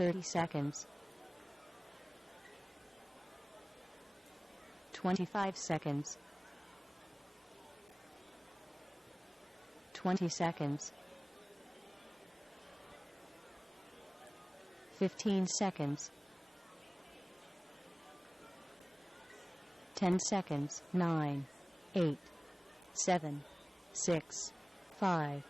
30 seconds. 25 seconds. 20 seconds. 15 seconds. 10 seconds. 9, 8, 7, 6, 5.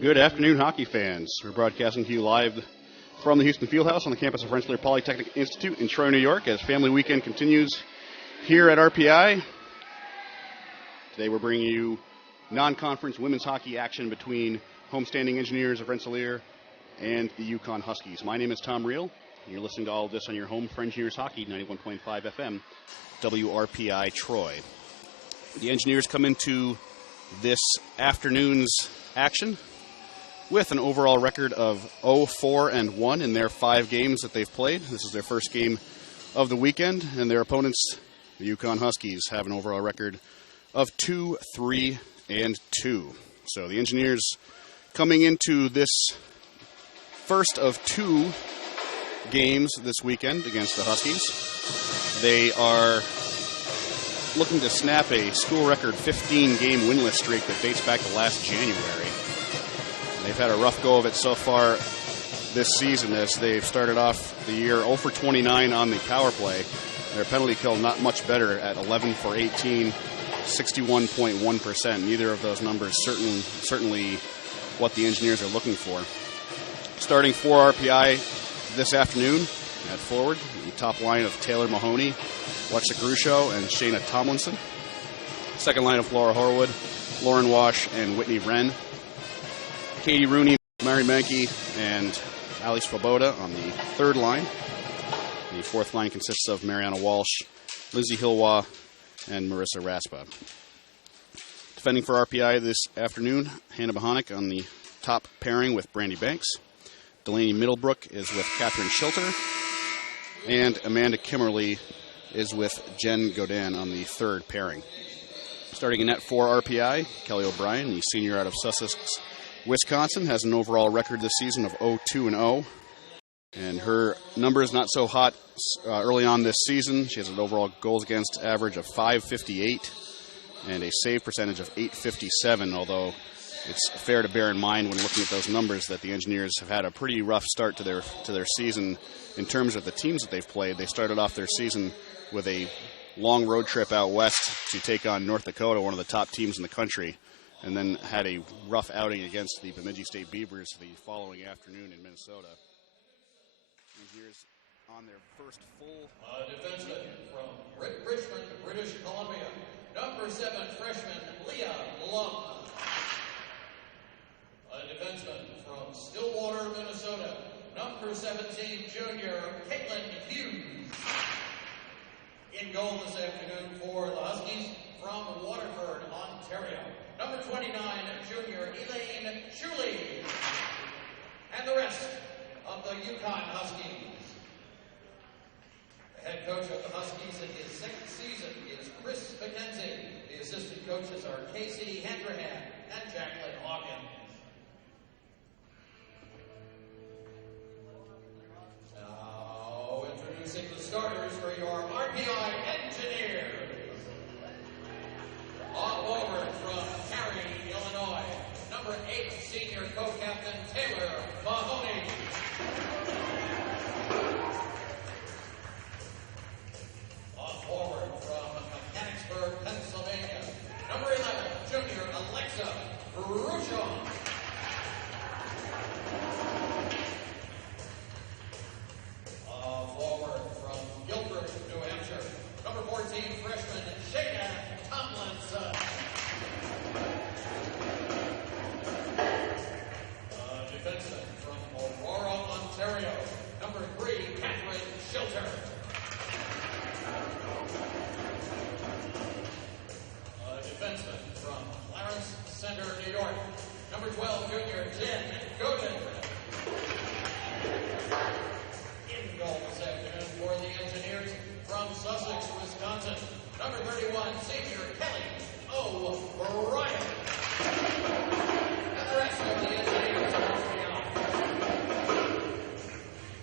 Good afternoon, hockey fans. We're broadcasting to you live from the Houston Fieldhouse on the campus of Rensselaer Polytechnic Institute in Troy, New York, as Family Weekend continues here at RPI. Today we're bringing you non-conference women's hockey action between homestanding Engineers of Rensselaer and the Yukon Huskies. My name is Tom Reel, and you're listening to all of this on your home for Engineers Hockey, 91.5 FM, WRPI Troy. The Engineers come into this afternoon's action with an overall record of 0-4-1 in their 5 games that they've played. This is their first game of the weekend, and their opponents, the Yukon Huskies, have an overall record of 2-3-2. So the Engineers coming into this first of 2 games this weekend against the Huskies. They are looking to snap a school record 15-game winless streak that dates back to last January. They've had a rough go of it so far this season, as they've started off the year 0 for 29 on the power play. Their penalty kill not much better at 11 for 18, 61.1%. Neither of those numbers certainly what the Engineers are looking for. Starting for RPI this afternoon at forward, the top line of Taylor Mahoney, Alexa Grusho, and Shayna Tomlinson. Second line of Laura Horwood, Lauren Wash, and Whitney Wren. Katie Rooney, Mary Mankey, and Ali Svoboda on the third line. The fourth line consists of Mariana Walsh, Lindsay Hilwa, and Marissa Raspa. Defending for RPI this afternoon, Hannah Bohanek on the top pairing with Brandy Banks. Delaney Middlebrook is with Catherine Schilter. And Amanda Kimmerly is with Jen Godin on the third pairing. Starting in net for RPI, Kelly O'Brien, the senior out of Sussex, Wisconsin, has an overall record this season of 0-2-0. And her number is not so hot early on this season. She has an overall goals against average of .558 and a save percentage of .857, although it's fair to bear in mind when looking at those numbers that the Engineers have had a pretty rough start to their season in terms of the teams that they've played. They started off their season with a long road trip out west to take on North Dakota, one of the top teams in the country, and then had a rough outing against the Bemidji State Beavers the following afternoon in Minnesota. Engineers on their first full... defenseman from Richmond, British Columbia, number 7 freshman Leah Lum. A defenseman from Stillwater, Minnesota, number 17 junior Caitlin Hughes. In goal this afternoon for the Huskies from Waterford, Ontario, number 29 are Casey Handrahan and Jacqueline Hawkins. Now, introducing the starters for your RPI engineers. All over from Cary, Illinois, number 8 senior co-captain Taylor Mahoney. Off forward from Mechanicsburg, Pennsylvania, number 11 junior Alexa Ruchon. Forward from Guilford, New Hampshire, number 14 freshman Shayna Tomlinson. Defenseman from Aurora, Ontario, number 3 Catherine Schilter. Defenseman from Clarence Center, New York, number 12 junior Jen Godin. In goal this afternoon for the Engineers from Sussex, Wisconsin, number 31 senior Kelly O'Brien. And the rest of the Engineers are beyond.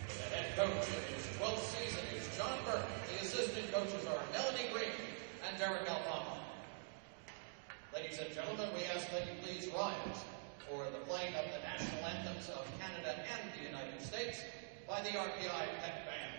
The head coach in his 12th season is John Burke. The assistant coaches are Melanie Green and Derek Alfama. Ladies and gentlemen, we ask that you please rise for the playing of the national anthems of Canada and the United States by the RPI Pet Band.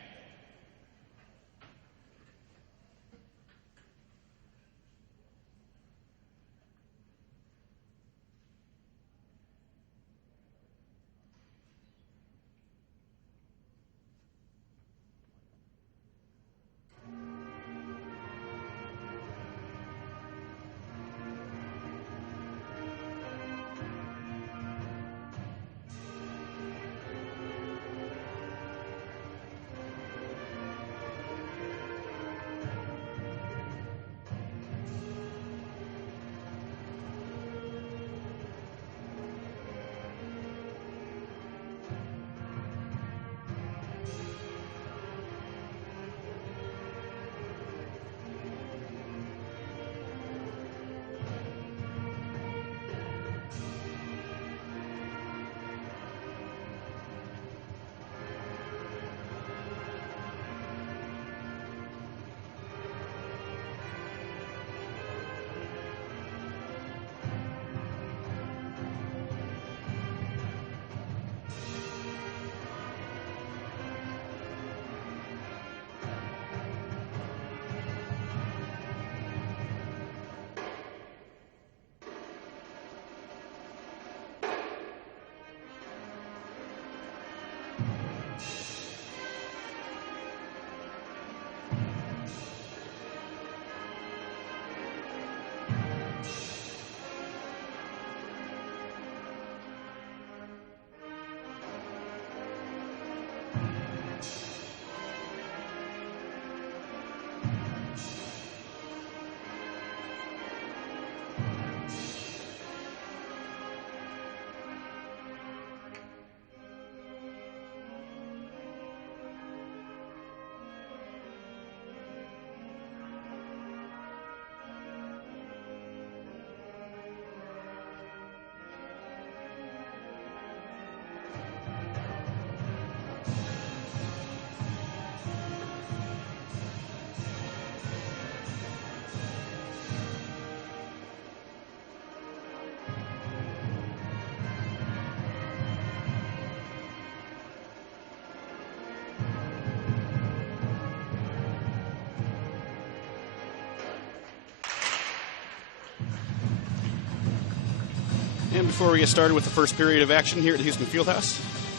And before we get started with the first period of action here at the Houston Fieldhouse,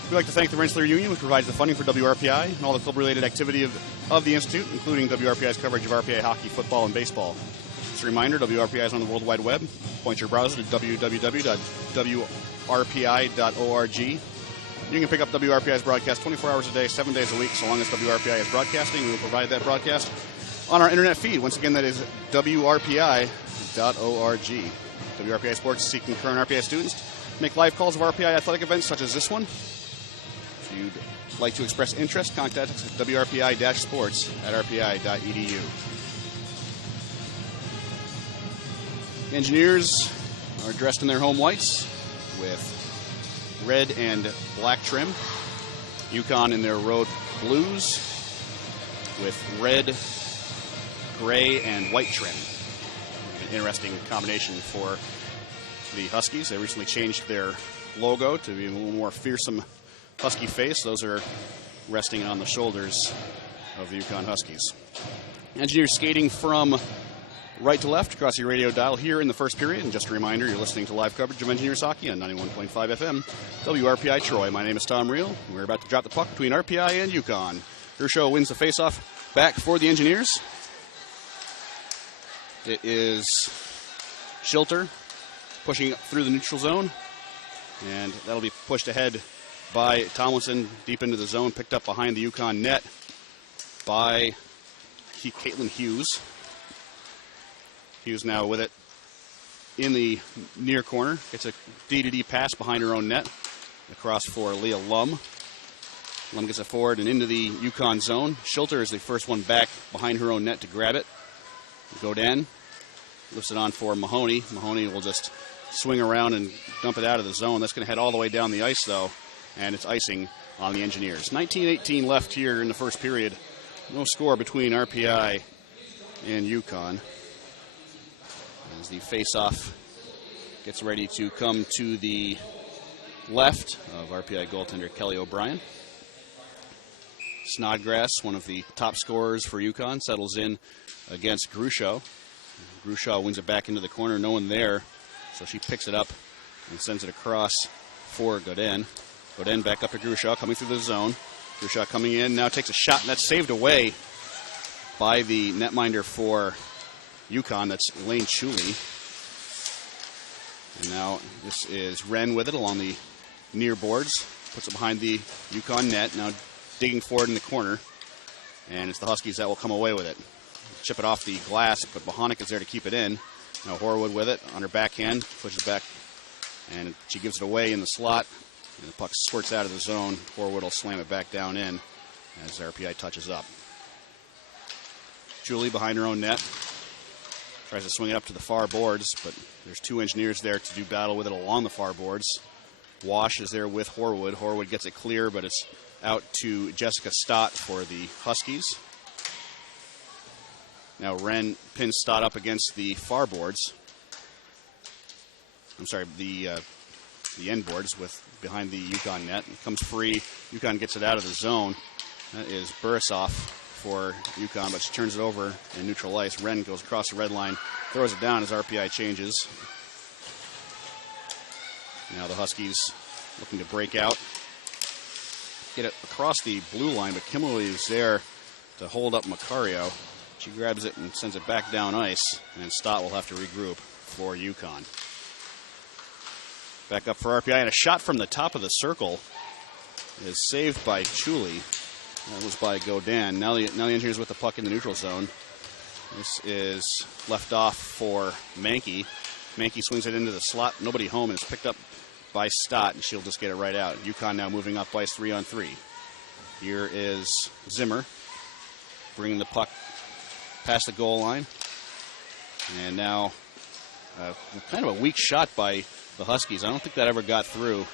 we'd like to thank the Rensselaer Union, which provides the funding for WRPI and all the club-related activity of the Institute, including WRPI's coverage of RPI hockey, football, and baseball. Just a reminder, WRPI is on the World Wide Web. Point your browser to www.wrpi.org. You can pick up WRPI's broadcast 24 hours a day, 7 days a week. So long as WRPI is broadcasting, we will provide that broadcast on our internet feed. Once again, that is wrpi.org. WRPI Sports is seeking current RPI students to make live calls of RPI athletic events such as this one. If you'd like to express interest, contact us at wrpi-sports@rpi.edu. Engineers are dressed in their home whites with red and black trim. Yukon in their road blues with red, gray, and white trim. An interesting combination for the Huskies. They recently changed their logo to be a little more fearsome Husky face. Those are resting on the shoulders of the Yukon Huskies. Engineers skating from right to left across your radio dial here in the first period. And just a reminder, you're listening to live coverage of Engineers Hockey on 91.5 FM, WRPI Troy. My name is Tom Reel. We're about to drop the puck between RPI and Yukon. Gershow wins the faceoff back for the Engineers. It is Schilter pushing through the neutral zone, and that'll be pushed ahead by Tomlinson deep into the zone, picked up behind the Yukon net by Caitlin Hughes. Hughes now with it in the near corner. Gets a D-to-D pass behind her own net. Across for Leah Lum. Lum gets it forward and into the Yukon zone. Schilter is the first one back behind her own net to grab it. Godin lifts it on for Mahoney. Mahoney will just swing around and dump it out of the zone. That's going to head all the way down the ice, though, and it's icing on the Engineers. 19:18 left here in the first period. No score between RPI and Yukon. As the face-off gets ready to come to the left of RPI goaltender Kelly O'Brien. Snodgrass, one of the top scorers for Yukon, settles in against Grushaw. Grushaw wins it back into the corner, no one there, so she picks it up and sends it across for Godin. Godin back up to Grushaw, coming through the zone. Grushaw coming in, now takes a shot, and that's saved away by the netminder for Yukon. That's Elaine Chuli. And now this is Wren with it along the near boards. Puts it behind the Yukon net. Now digging forward in the corner. And it's the Huskies that will come away with it. Chip it off the glass, but Bohonic is there to keep it in. Now Horwood with it on her backhand. Pushes back, and she gives it away in the slot. And the puck squirts out of the zone. Horwood will slam it back down in as RPI touches up. Chuli behind her own net. Tries to swing it up to the far boards, but there's two Engineers there to do battle with it along the far boards. Wash is there with Horwood. Horwood gets it clear, but it's out to Jessica Stott for the Huskies. Now Wren pins Stott up against the far boards. I'm sorry, the end boards with behind the Yukon net. It comes free. Yukon gets it out of the zone. That is Borisov for Yukon, but she turns it over in neutral ice. Wren goes across the red line, throws it down as RPI changes. Now the Huskies looking to break out. Get it across the blue line, but Kimberly is there to hold up Macario. She grabs it and sends it back down ice, and then Stott will have to regroup for Yukon. Back up for RPI, and a shot from the top of the circle is saved by Chuli. That was by Godin. Now the Engineers with the puck in the neutral zone. This is left off for Mankey. Mankey swings it into the slot. Nobody home, and it's picked up by Stott, and she'll just get it right out. Yukon now moving up ice 3-on-3. Here is Zimmer bringing the puck past the goal line. And now kind of a weak shot by the Huskies. I don't think that ever got through.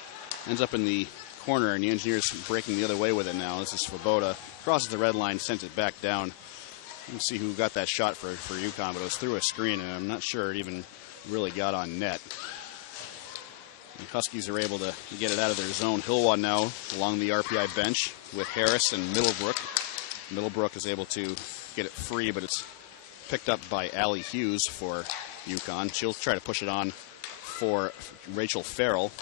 Ends up in the corner, and the Engineers breaking the other way with it now. This is Svoboda. Crosses the red line, sends it back down. You can see who got that shot for Yukon, but it was through a screen, and I'm not sure it even really got on net. The Huskies are able to get it out of their zone. Hilwa now along the RPI bench with Harris and Middlebrook. Middlebrook is able to get it free, but it's picked up by Allie Hughes for Yukon. She'll try to push it on for Rachel Farrell.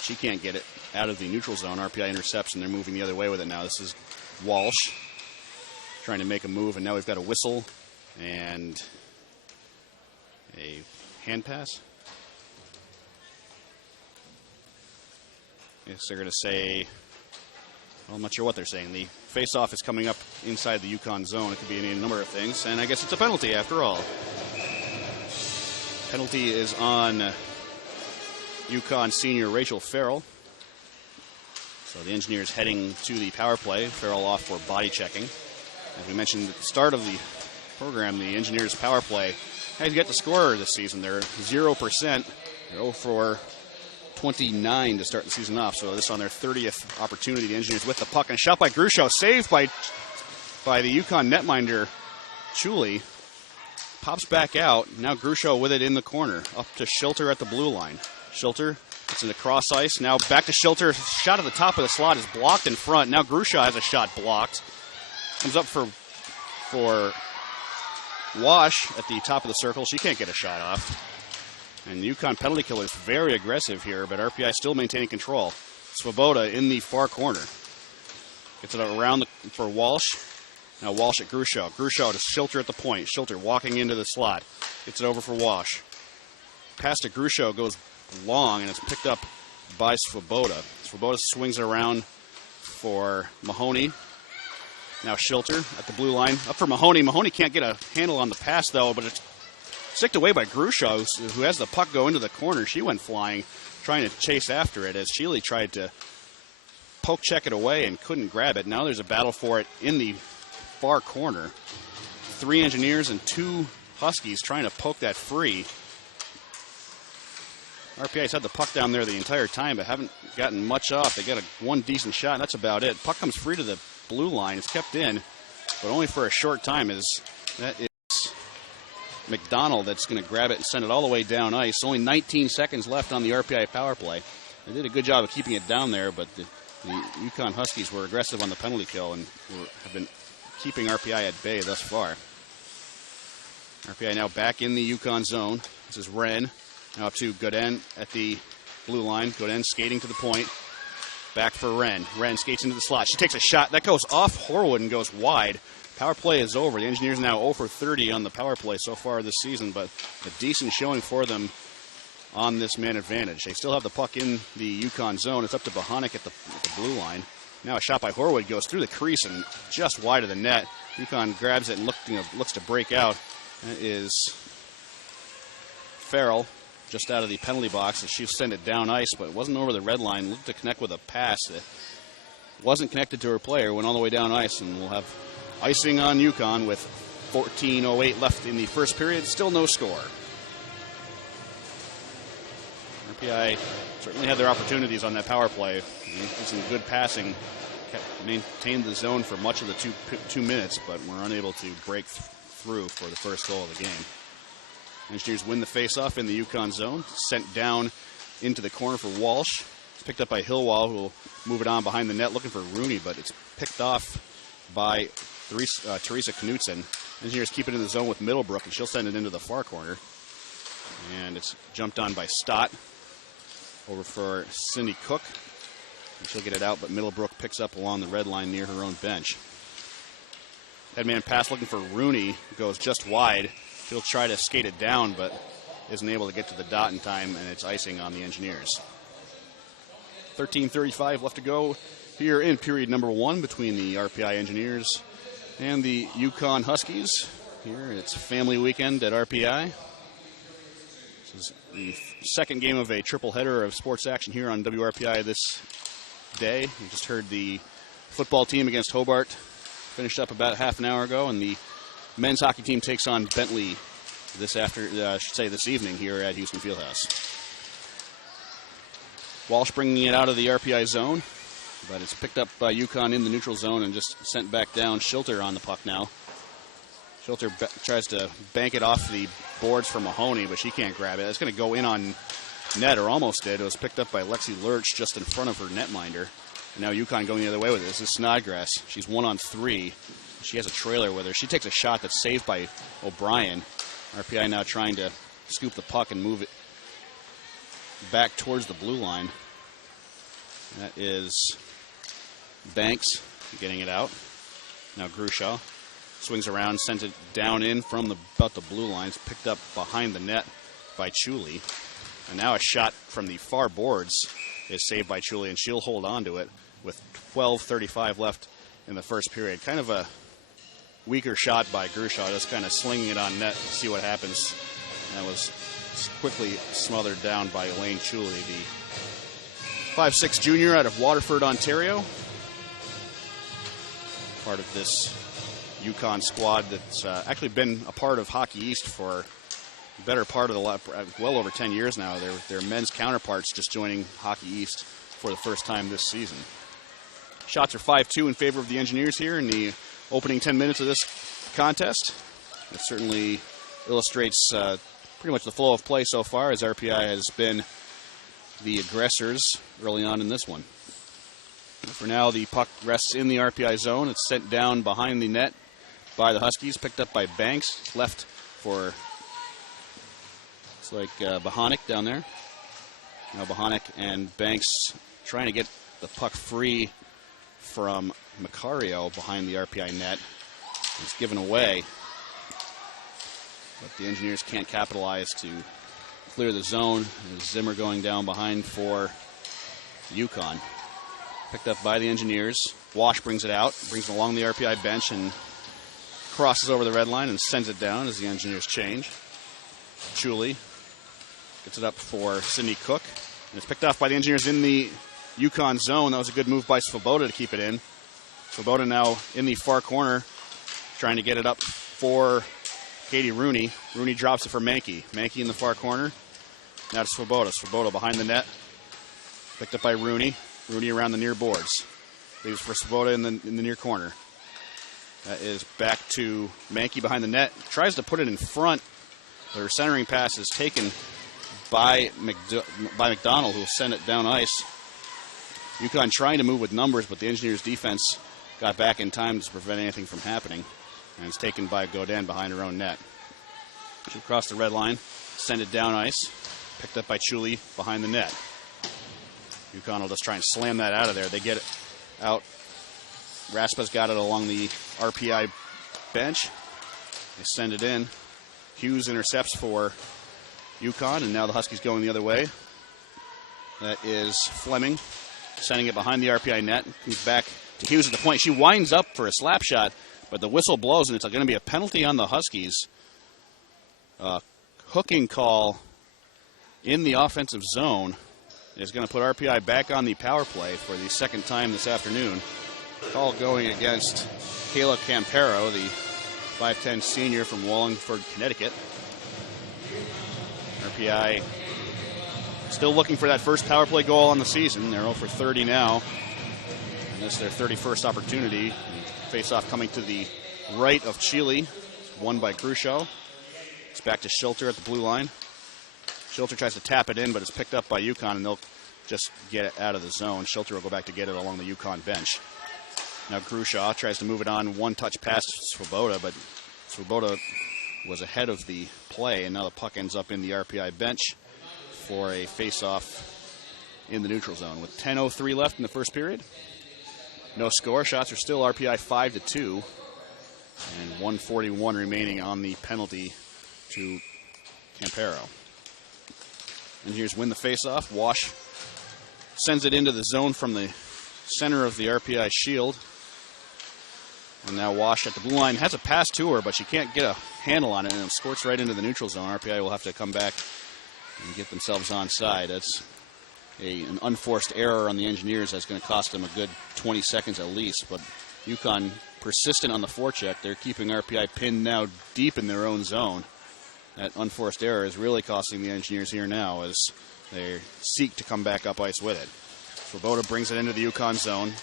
She can't get it out of the neutral zone. RPI intercepts, and they're moving the other way with it now. This is Walsh trying to make a move, and now we've got a whistle and a hand pass. Yes, they're going to say, well, I'm not sure what they're saying. The face-off is coming up inside the Yukon zone. It could be any number of things, and I guess it's a penalty after all. Penalty is on Yukon senior Rachel Farrell. So the Engineers heading to the power play. Farrell off for body checking. As we mentioned at the start of the program, the Engineers power play has yet to score this season. They're 0%. They're 0 for 29 to start the season off. So this on their 30th opportunity. The Engineers with the puck. And a shot by Grusho. Saved by the UConn netminder, Chuli. Pops back out. Now Grusho with it in the corner. Up to Schilter at the blue line. Schilter gets into cross ice. Now back to Schilter. Shot at the top of the slot is blocked in front. Now Grusho has a shot blocked. Comes up for Wash at the top of the circle. She can't get a shot off. And UConn penalty killer is very aggressive here, but RPI still maintaining control. Svoboda in the far corner. Gets it around for Walsh. Now Walsh at Grusho. Grusho to Schilter at the point. Schilter walking into the slot. Gets it over for Wash. Pass to Grusho goes long, and it's picked up by Svoboda. Svoboda swings it around for Mahoney. Now Schilter at the blue line. Up for Mahoney. Mahoney can't get a handle on the pass, though, but it's sticked away by Grusho, who has the puck go into the corner. She went flying, trying to chase after it as Sheely tried to poke check it away and couldn't grab it. Now there's a battle for it in the far corner. 3 Engineers and 2 Huskies trying to poke that free. RPI's had the puck down there the entire time, but haven't gotten much off. They got one decent shot, and that's about it. Puck comes free to the blue line. It's kept in, but only for a short time. That is McDonald that's going to grab it and send it all the way down ice. Only 19 seconds left on the RPI power play. They did a good job of keeping it down there, but the UConn Huskies were aggressive on the penalty kill and have been keeping RPI at bay thus far. RPI now back in the UConn zone. This is Wren. Now up to Godin at the blue line. Godin skating to the point. Back for Wren. Wren skates into the slot. She takes a shot. That goes off Horwood and goes wide. Power play is over. The Engineers now 0 for 30 on the power play so far this season, but a decent showing for them on this man advantage. They still have the puck in the UConn zone. It's up to Bohanic at the blue line. Now a shot by Horwood goes through the crease and just wide of the net. UConn grabs it and looks to break out. That is Farrell just out of the penalty box as she sent it down ice, but it wasn't over the red line. Looked to connect with a pass that wasn't connected to her player, went all the way down ice, and we'll have icing on UConn with 14:08 left in the first period. Still no score. RPI certainly had their opportunities on that power play. Some good passing. Maintained the zone for much of the two minutes, but were unable to break through for the first goal of the game. Engineers win the faceoff in the UConn zone. Sent down into the corner for Walsh. It's picked up by Hillwall, who will move it on behind the net looking for Rooney, but it's picked off by Teresa Knutson. Engineers keep it in the zone with Middlebrook, and she'll send it into the far corner. And it's jumped on by Stott. Over for Cindy Cook. And she'll get it out, but Middlebrook picks up along the red line near her own bench. Headman pass looking for Rooney. Goes just wide. She'll try to skate it down, but isn't able to get to the dot in time, and it's icing on the Engineers. 13:35 left to go here in period number 1 between the RPI Engineers and the UConn Huskies. Here it's family weekend at RPI. This is the second game of a triple header of sports action here on WRPI this day. We just heard the football team against Hobart finished up about half an hour ago, and the men's hockey team takes on Bentley this evening here at Houston Fieldhouse. Walsh bringing it out of the RPI zone, but it's picked up by UConn in the neutral zone and just sent back down. Schilter on the puck now. Schilter tries to bank it off the boards for Mahoney, but she can't grab it. It's going to go in on net, or almost did. It was picked up by Lexi Lurch just in front of her netminder. And now UConn going the other way with it. This is Snodgrass. She's 1-on-3. She has a trailer with her. She takes a shot that's saved by O'Brien. RPI now trying to scoop the puck and move it back towards the blue line. That is Banks getting it out. Now Grusho swings around, sends it down in from about the blue line. It's picked up behind the net by Chuli. And now a shot from the far boards is saved by Chuli, and she'll hold on to it with 12:35 left in the first period. Kind of a weaker shot by Grusho, just kind of slinging it on net to see what happens. That was quickly smothered down by Elaine Chuli, the 5'6" junior out of Waterford, Ontario. Part of this UConn squad that's actually been a part of Hockey East for better part of well over 10 years now. Their men's counterparts just joining Hockey East for the first time this season. Shots are 5-2 in favor of the Engineers here in the opening 10 minutes of this contest. It certainly illustrates pretty much the flow of play so far, as RPI has been the aggressors early on in this one. For now, the puck rests in the RPI zone. It's sent down behind the net by the Huskies, picked up by Banks. Left for, it's like Bohanic down there. Now Bohanic and Banks trying to get the puck free from Macario behind the RPI net. It's given away, but the Engineers can't capitalize to clear the zone. There's Zimmer going down behind for UConn. Picked up by the Engineers. Wash brings it out, brings it along the RPI bench, and crosses over the red line and sends it down as the Engineers change. Chuli gets it up for Sidney Cook, and it's picked off by the Engineers in the UConn zone. That was a good move by Svoboda to keep it in. Svoboda now in the far corner, trying to get it up for Katie Rooney. Rooney drops it for Mankey. Mankey in the far corner. Now to Svoboda. Svoboda behind the net. Picked up by Rooney. Rooney around the near boards. Leaves for Svoboda in the near corner. That is back to Mankey behind the net. Tries to put it in front, but her centering pass is taken by McDonald, who will send it down ice. UConn trying to move with numbers, but the Engineers' defense got back in time to prevent anything from happening. And it's taken by Godin behind her own net. She crossed the red line, send it down ice. Picked up by Chuli behind the net. UConn will just try and slam that out of there. They get it out. Raspa's got it along the RPI bench. They send it in. Hughes intercepts for UConn, and now the Huskies going the other way. That is Fleming sending it behind the RPI net. Comes back to Hughes at the point. She winds up for a slap shot, but the whistle blows, and it's going to be a penalty on the Huskies. Hooking call in the offensive zone is going to put RPI back on the power play for the second time this afternoon. Call going against Kayla Campero, the 5'10 senior from Wallingford, Connecticut. RPI still looking for that first power play goal on the season. They're 0 for 30 now. And this is their 31st opportunity. Face-off coming to the right of Chile, won by Grusho. It's back to Schilter at the blue line. Schilter tries to tap it in, but it's picked up by UConn, and they'll just get it out of the zone. Schilter will go back to get it along the UConn bench. Now Grushaw tries to move it on, one-touch pass to Svoboda, but Svoboda was ahead of the play, and now the puck ends up in the RPI bench for a face-off in the neutral zone. With 10:03 left in the first period, no score. Shots are still RPI 5-2, and 1:41 remaining on the penalty to Campero. And here's win the face-off. Wash sends it into the zone from the center of the RPI shield. And now Wash at the blue line has a pass to her, but she can't get a handle on it, and it squirts right into the neutral zone. RPI will have to come back and get themselves onside. That's an unforced error on the Engineers that's going to cost them a good 20 seconds at least. But UConn persistent on the forecheck. They're keeping RPI pinned now deep in their own zone. That unforced error is really costing the Engineers here now as they seek to come back up ice with it. Svoboda brings it into the UConn zone.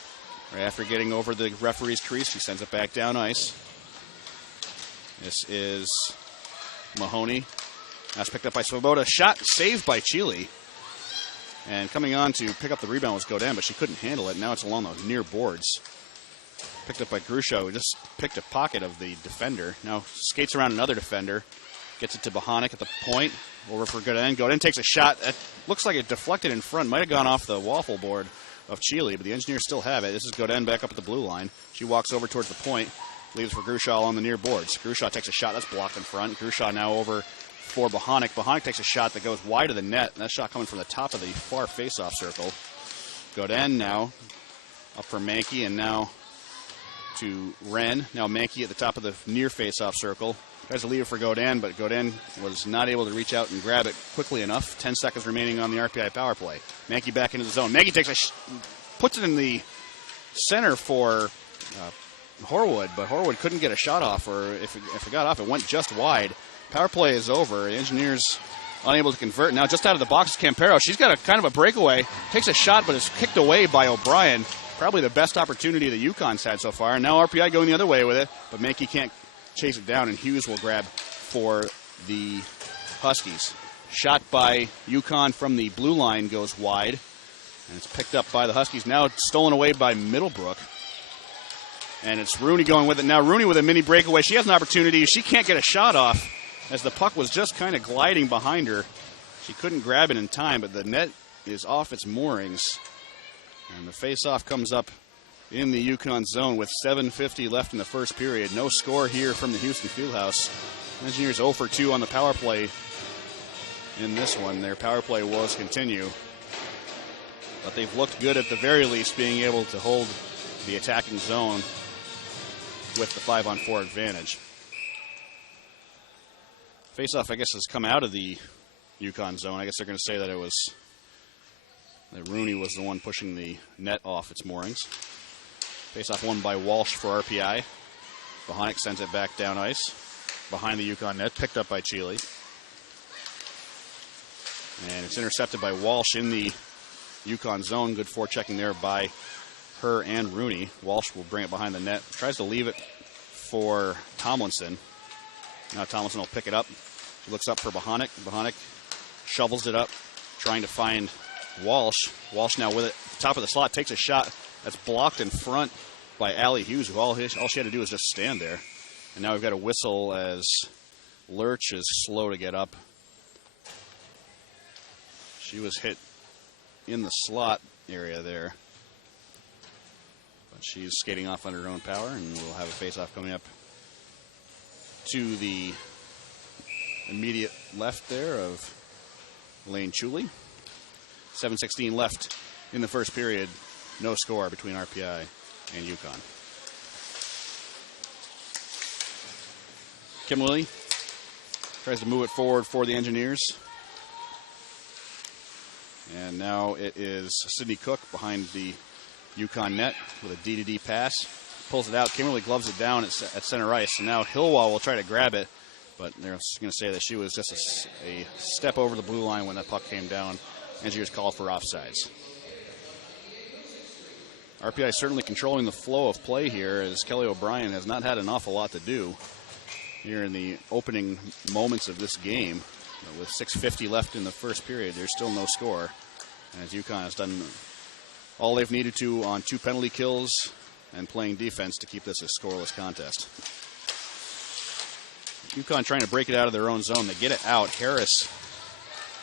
Right after getting over the referee's crease, she sends it back down ice. This is Mahoney. That's picked up by Svoboda. Shot saved by Chile. And coming on to pick up the rebound was Godin, but she couldn't handle it. Now it's along the near boards. Picked up by Grusho, who just picked a pocket of the defender. Now skates around another defender. Gets it to Bohanic at the point. Over for Godin. Godin takes a shot. It looks like it deflected in front. Might have gone off the waffle board of Chile, but the Engineers still have it. This is Godin back up at the blue line. She walks over towards the point. Leaves for Grushaw on the near boards. Grushaw takes a shot. That's blocked in front. Grushaw now over for Bohanic. Bohanic takes a shot that goes wide of the net. That shot coming from the top of the far face-off circle. Godin now up for Mankey, and now to Wren. Now Mankey at the top of the near face-off circle. Tries to leave it for Godin, but Godin was not able to reach out and grab it quickly enough. 10 seconds remaining on the RPI power play. Mankey back into the zone. Mankey takes puts it in the center for Horwood, but Horwood couldn't get a shot off, or if it got off, it went just wide. Power play is over. The Engineers unable to convert. Now just out of the box is Campero. She's got a kind of a breakaway. Takes a shot, but is kicked away by O'Brien. Probably the best opportunity that UConn's had so far. And now RPI going the other way with it, but Mankey can't chase it down, and Hughes will grab for the Huskies. Shot by UConn from the blue line goes wide, and it's picked up by the Huskies. Now it's stolen away by Middlebrook. And it's Rooney going with it. Now Rooney with a mini breakaway. She has an opportunity. She can't get a shot off as the puck was just kind of gliding behind her. She couldn't grab it in time, but the net is off its moorings. And the face-off comes up in the UConn zone with 7:50 left in the first period. No score here from the Houston Fieldhouse. Engineers 0 for 2 on the power play in this one. Their power play was continue. But they've looked good at the very least, being able to hold the attacking zone with the 5-on-4 advantage. Face-off, I guess, has come out of the UConn zone. I guess they're going to say that it was that Rooney was the one pushing the net off its moorings. Face-off won by Walsh for RPI. Bohonic sends it back down ice behind the UConn net, picked up by Chile. And it's intercepted by Walsh in the UConn zone. Good forechecking there by her and Rooney. Walsh will bring it behind the net. Tries to leave it for Tomlinson. Now Tomlinson will pick it up. She looks up for Bohonic. Bohonic shovels it up, trying to find Walsh. Walsh now with it, top of the slot, takes a shot that's blocked in front by Allie Hughes, who all she had to do was just stand there. And now we've got a whistle as Lurch is slow to get up. She was hit in the slot area there. But she's skating off under her own power, and we'll have a face-off coming up to the immediate left there of Lane Chuley. 7:16 left in the first period. No score between RPI and UConn. Kimberly tries to move it forward for the Engineers. And now it is Sydney Cook behind the UConn net with a D-to-D pass. Pulls it out. Kimberly gloves it down at center ice. And now Hillwall will try to grab it, but they're going to say that she was just a step over the blue line when that puck came down. Engineers call for offsides. RPI certainly controlling the flow of play here, as Kelly O'Brien has not had an awful lot to do here in the opening moments of this game. With 6:50 left in the first period, there's still no score. And as UConn has done all they've needed to on 2 penalty kills and playing defense to keep this a scoreless contest. UConn trying to break it out of their own zone. They get it out. Harris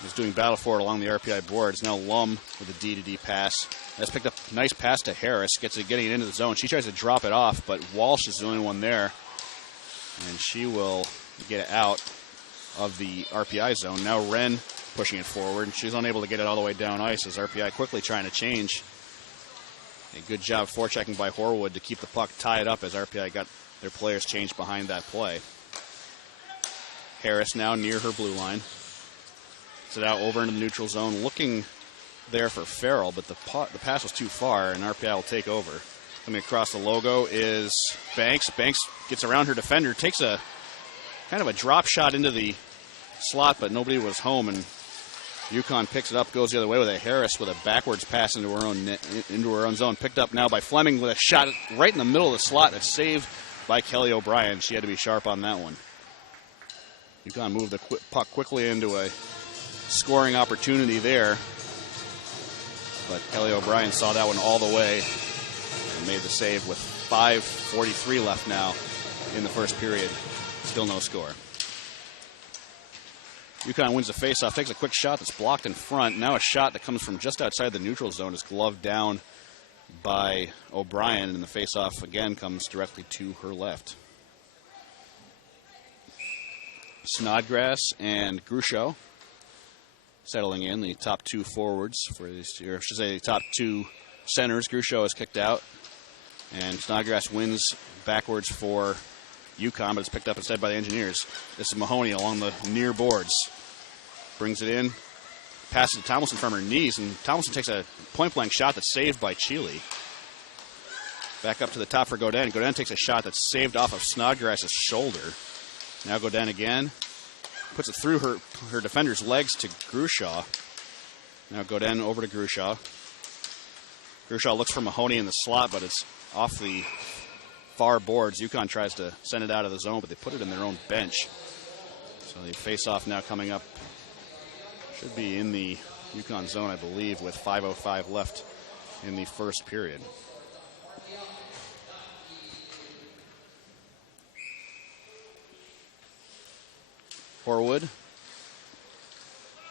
is doing battle for it along the RPI boards. Now Lum with a D-to-D pass. That's picked up a nice pass to Harris. Getting it into the zone. She tries to drop it off, but Walsh is the only one there. And she will get it out of the RPI zone. Now Wren pushing it forward. She's unable to get it all the way down ice as RPI quickly trying to change. A good job forechecking by Horwood to keep the puck tied up as RPI got their players changed behind that play. Harris now near her blue line. Set out over into the neutral zone, looking there for Farrell, but the pass was too far, and RPI will take over. Coming across the logo is Banks. Banks gets around her defender, takes a kind of a drop shot into the slot, but nobody was home, and UConn picks it up, goes the other way with a Harris with a backwards pass into her own zone. Picked up now by Fleming with a shot right in the middle of the slot that's saved by Kelly O'Brien. She had to be sharp on that one. UConn moved the puck quickly into a scoring opportunity there, but Kelly O'Brien saw that one all the way and made the save with 5:43 left now in the first period. Still no score. UConn wins the faceoff, takes a quick shot that's blocked in front. Now a shot that comes from just outside the neutral zone is gloved down by O'Brien, and the faceoff again comes directly to her left. Snodgrass and Grusho settling in, the top 2 forwards for this year. I should say the top 2 centers. Grusho is kicked out, and Snodgrass wins backwards for UConn, but it's picked up instead by the Engineers. This is Mahoney along the near boards. Brings it in, passes to Tomlinson from her knees, and Tomlinson takes a point-blank shot that's saved by Chile. Back up to the top for Godin. Godin takes a shot that's saved off of Snodgrass's shoulder. Now Godin again. puts it through her defender's legs to Grushaw. Now Godin over to Grushaw. Grushaw looks for Mahoney in the slot, but it's off the far boards. UConn tries to send it out of the zone, but they put it in their own bench. So the face-off now coming up. Should be in the UConn zone, I believe, with 5:05 left in the first period. Horwood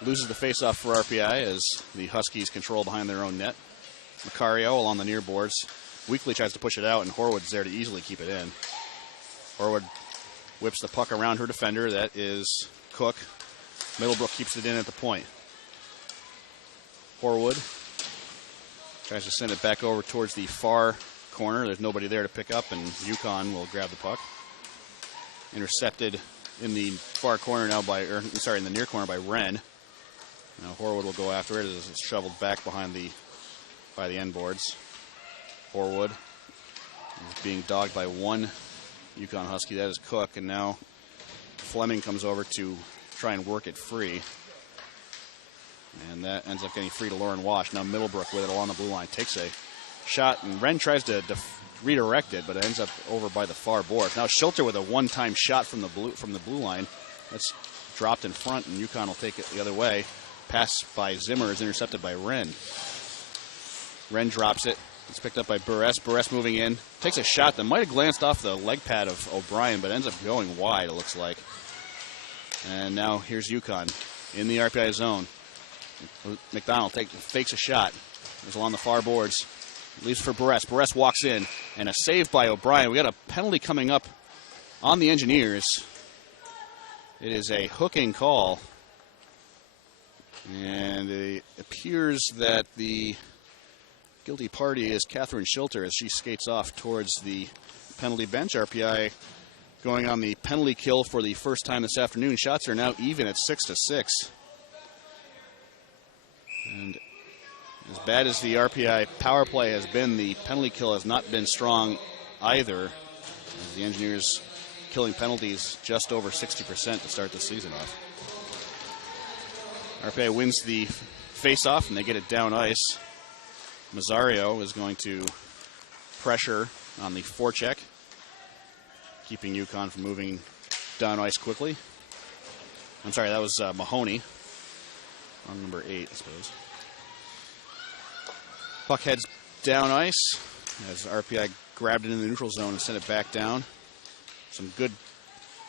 loses the faceoff for RPI as the Huskies control behind their own net. Macario along the near boards. Weekly tries to push it out, and Horwood's there to easily keep it in. Horwood whips the puck around her defender. That is Cook. Middlebrook keeps it in at the point. Horwood tries to send it back over towards the far corner. There's nobody there to pick up, and UConn will grab the puck. Intercepted in the far corner now by, in the near corner by Wren. Now Horwood will go after it as it's shoveled back by the end boards. Horwood is being dogged by one UConn Husky. That is Cook, and now Fleming comes over to try and work it free. And that ends up getting free to Lauren Wash. Now Middlebrook with it along the blue line takes a shot, and Wren tries to redirect it, but it ends up over by the far boards. Now Schilter with a one-time shot from the blue line. That's dropped in front, and UConn will take it the other way. Pass by Zimmer is intercepted by Wren. Wren drops it. It's picked up by Buress. Buress moving in. Takes a shot that might have glanced off the leg pad of O'Brien, but ends up going wide, it looks like. And now here's UConn in the RPI zone. McDonald fakes a shot. It's along the far boards. Leaves for Buress. Buress walks in, and a save by O'Brien. We got a penalty coming up on the Engineers. It is a hooking call. And it appears that the guilty party is Catherine Schilter as she skates off towards the penalty bench. RPI going on the penalty kill for the first time this afternoon. Shots are now even at 6-6. And as bad as the RPI power play has been, the penalty kill has not been strong either. As the Engineers killing penalties just over 60% to start the season off. RPI wins the face-off, and they get it down ice. Mazzario is going to pressure on the forecheck, keeping UConn from moving down ice quickly. I'm sorry, that was Mahoney on number 8, I suppose. Puck heads down ice as RPI grabbed it in the neutral zone and sent it back down. Some good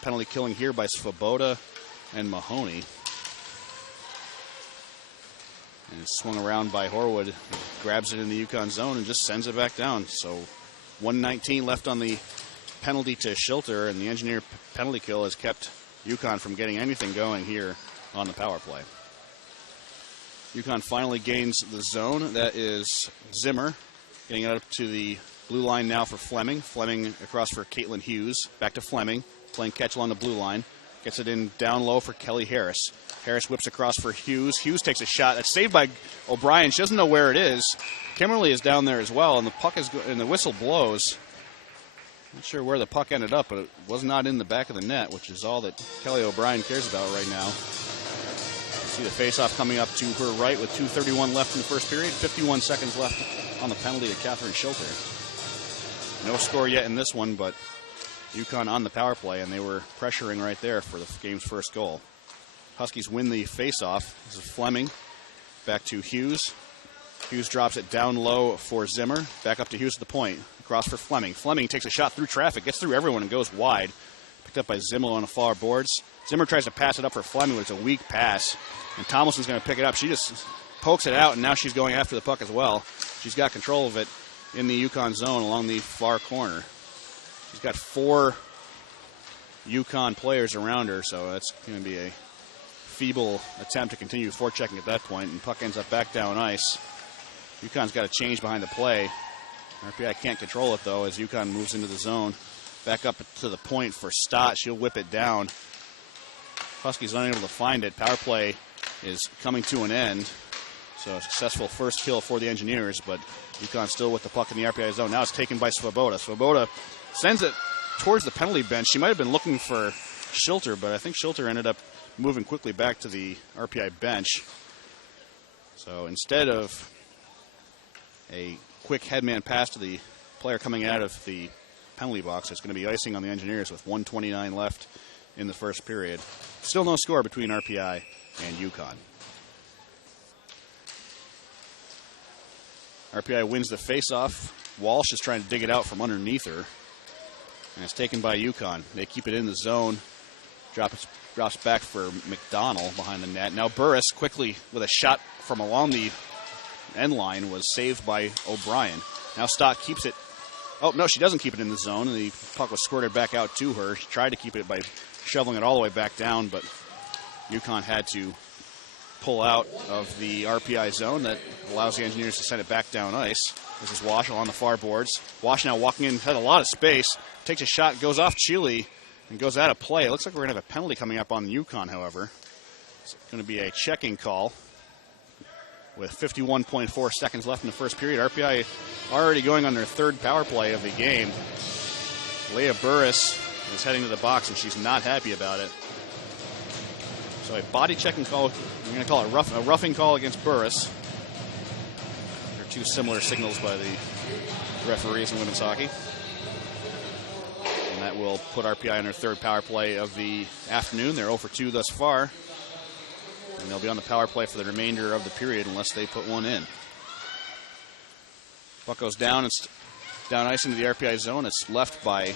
penalty killing here by Svoboda and Mahoney. And it's swung around by Horwood. Grabs it in the UConn zone and just sends it back down. So 1:19 left on the penalty to Schilter, and the Engineer penalty kill has kept UConn from getting anything going here on the power play. UConn finally gains the zone. That is Zimmer getting it up to the blue line now for Fleming. Fleming across for Caitlin Hughes. Back to Fleming, playing catch along the blue line. Gets it in down low for Kelly Harris. Harris whips across for Hughes. Hughes takes a shot. That's saved by O'Brien. She doesn't know where it is. Kimberly is down there as well, and the puck is and the whistle blows. Not sure where the puck ended up, but it was not in the back of the net, which is all that Kelly O'Brien cares about right now. See the faceoff coming up to her right with 2:31 left in the first period. 51 seconds left on the penalty to Catherine Schilter. No score yet in this one, but UConn on the power play, and they were pressuring right there for the game's first goal. Huskies win the faceoff. This is Fleming. Back to Hughes. Hughes drops it down low for Zimmer. Back up to Hughes at the point. Across for Fleming. Fleming takes a shot through traffic, gets through everyone and goes wide. Picked up by Zimmer on the far boards. Zimmer tries to pass it up for Fleming, but it's a weak pass. And Tomlinson's going to pick it up. She just pokes it out, and now she's going after the puck as well. She's got control of it in the UConn zone along the far corner. She's got 4 UConn players around her, so that's going to be a feeble attempt to continue forechecking at that point, and puck ends up back down ice. UConn's got a change behind the play. RPI can't control it, though, as UConn moves into the zone. Back up to the point for Stott. She'll whip it down. Huskies unable to find it. Power play is coming to an end. So a successful first kill for the Engineers, but UConn still with the puck in the RPI zone. Now it's taken by Svoboda. Svoboda sends it towards the penalty bench. She might have been looking for Schilter, but I think Schilter ended up moving quickly back to the RPI bench. So instead of a quick headman pass to the player coming out of the penalty box, it's going to be icing on the Engineers with 1:29 left in the first period. Still no score between RPI and UConn. RPI wins the faceoff. Walsh is trying to dig it out from underneath her, and it's taken by UConn. They keep it in the zone. Drops back for McDonald behind the net. Now Burris quickly with a shot from along the end line was saved by O'Brien. Now Stott keeps it. Oh, no, she doesn't keep it in the zone, and the puck was squirted back out to her. She tried to keep it by shoveling it all the way back down, but UConn had to pull out of the RPI zone. That allows the Engineers to send it back down ice. This is Wash on the far boards. Wash now walking in, had a lot of space, takes a shot, goes off Chile, and goes out of play. It looks like we're going to have a penalty coming up on UConn, however. It's going to be a checking call with 51.4 seconds left in the first period. RPI already going on their third power play of the game. Leah Burris is heading to the box, and she's not happy about it. So a body checking call. We're going to call it a roughing call against Burris. They're two similar signals by the referees in women's hockey. And that will put RPI on their third power play of the afternoon. They're 0 for 2 thus far. And they'll be on the power play for the remainder of the period unless they put one in. Puck goes down. It's down ice into the RPI zone. It's left by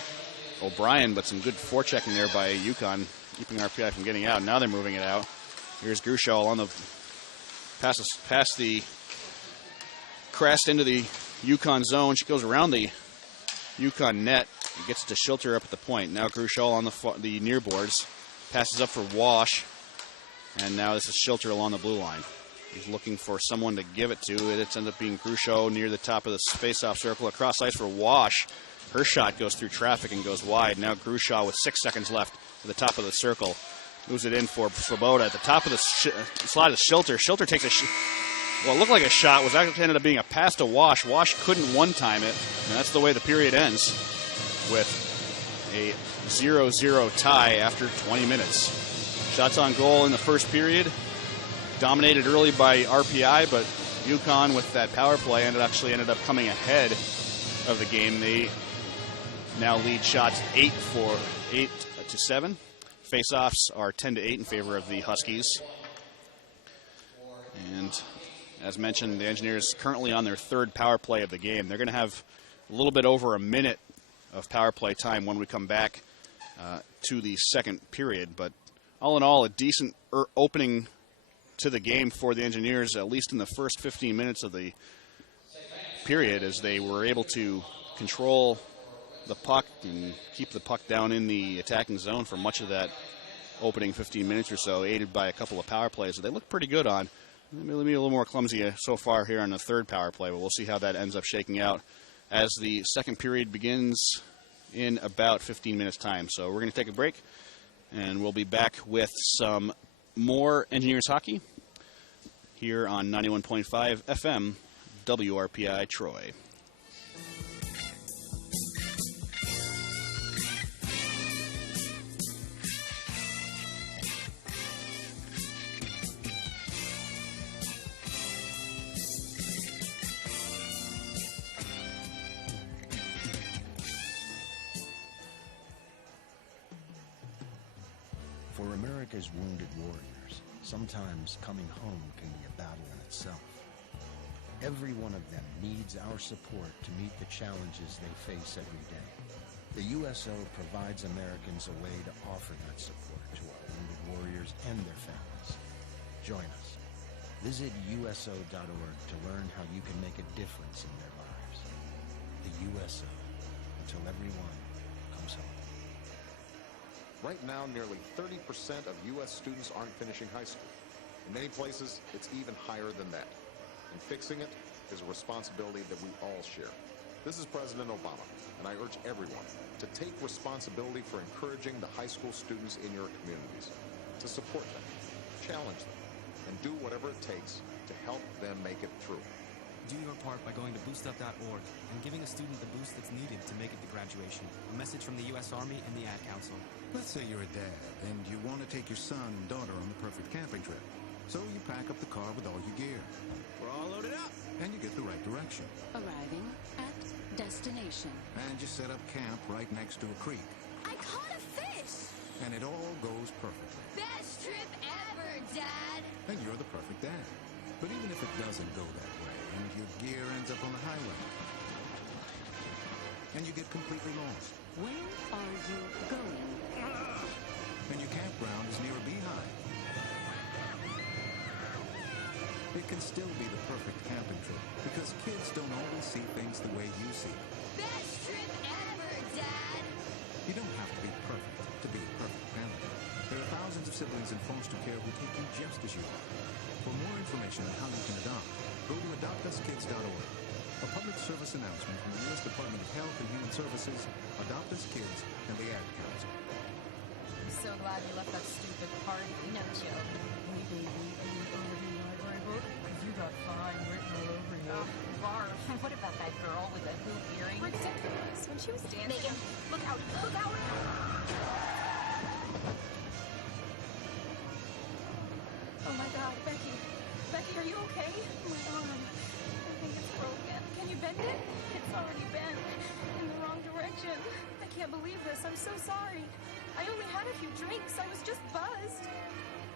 O'Brien, but some good forechecking there by UConn, keeping RPI from getting out. Now they're moving it out. Here's Grushall on the past the crest into the UConn zone. She goes around the UConn net and gets it to Schilter up at the point. Now Grushall on the near boards. Passes up for Wash. And now this is Schilter along the blue line. He's looking for someone to give it to. It ends up being Grushall near the top of the face-off circle. Across ice for Wash. Her shot goes through traffic and goes wide. Now Grushall with 6 seconds left at the top of the circle. Moves it in for Svoboda. At the top of the slide is Schilter. Schilter takes what looked like a shot. Was actually ended up being a pass to Wash. Wash couldn't one-time it. And that's the way the period ends with a 0-0 tie after 20 minutes. Shots on goal in the first period. Dominated early by RPI, but UConn with that power play ended up coming ahead of the game. They now lead shots 8-7. Faceoffs are 10-8 in favor of the Huskies. And as mentioned, the Engineers currently on their third power play of the game. They're going to have a little bit over a minute of power play time when we come back to the second period, but all in all, a decent opening to the game for the Engineers, at least in the first 15 minutes of the period, as they were able to control the puck and keep the puck down in the attacking zone for much of that opening 15 minutes or so, aided by a couple of power plays that they look pretty good on. Maybe a little more clumsy so far here on the third power play, but we'll see how that ends up shaking out as the second period begins in about 15 minutes' time. So we're going to take a break. And we'll be back with some more Engineers hockey here on 91.5 FM WRPI Troy. For America's wounded warriors, sometimes coming home can be a battle in itself. Every one of them needs our support to meet the challenges they face every day. The USO provides Americans a way to offer that support to our wounded warriors and their families. Join us. Visit USO.org to learn how you can make a difference in their lives. The USO, until everyone comes home. Right now, nearly 30% of U.S. students aren't finishing high school. In many places, it's even higher than that. And fixing it is a responsibility that we all share. This is President Obama, and I urge everyone to take responsibility for encouraging the high school students in your communities, to support them, challenge them, and do whatever it takes to help them make it through. Do your part by going to boostup.org and giving a student the boost that's needed to make it to graduation. A message from the U.S. Army and the Ad Council. Let's say you're a dad and you want to take your son and daughter on the perfect camping trip. So you pack up the car with all your gear. We're all loaded up. And you get the right direction. Arriving at destination. And you set up camp right next to a creek. I caught a fish! And it all goes perfectly. Best trip ever, Dad! And you're the perfect dad. But even if it doesn't go that way, and your gear ends up on the highway, and you get completely lost, Where are you going? and your campground is near a beehive, it can still be the perfect camping trip, because kids don't always see things the way you see them. Best trip ever, Dad! You don't have to be perfect to be a perfect parent. There are thousands of siblings in foster care who take you just as you are. For more information on how you can adopt, go to adoptuskids.org. A public service announcement from the U.S. Department of Health and Human Services, Adopt Us Kids, and the Ad Council. I'm so glad you left that stupid party. No joke. Hey, baby, are you over the library book? Because you got fine written all over you. Oh, barf. What about that girl with the hoop earring? Ridiculous. When she was dancing. Megan, look out! Look out! Oh my God, Becky. Becky, are you okay? My arm. I think it's broken. Can you bend it? It's already bent. In the wrong direction. I can't believe this. I'm so sorry. I only had a few drinks. I was just buzzed.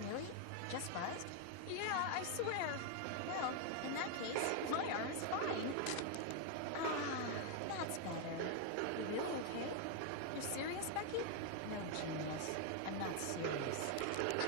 Really? Just buzzed? Yeah, I swear. Well, in that case, my arm is fine. That's better. You really okay? You're serious, Becky? No, genius. I'm not serious.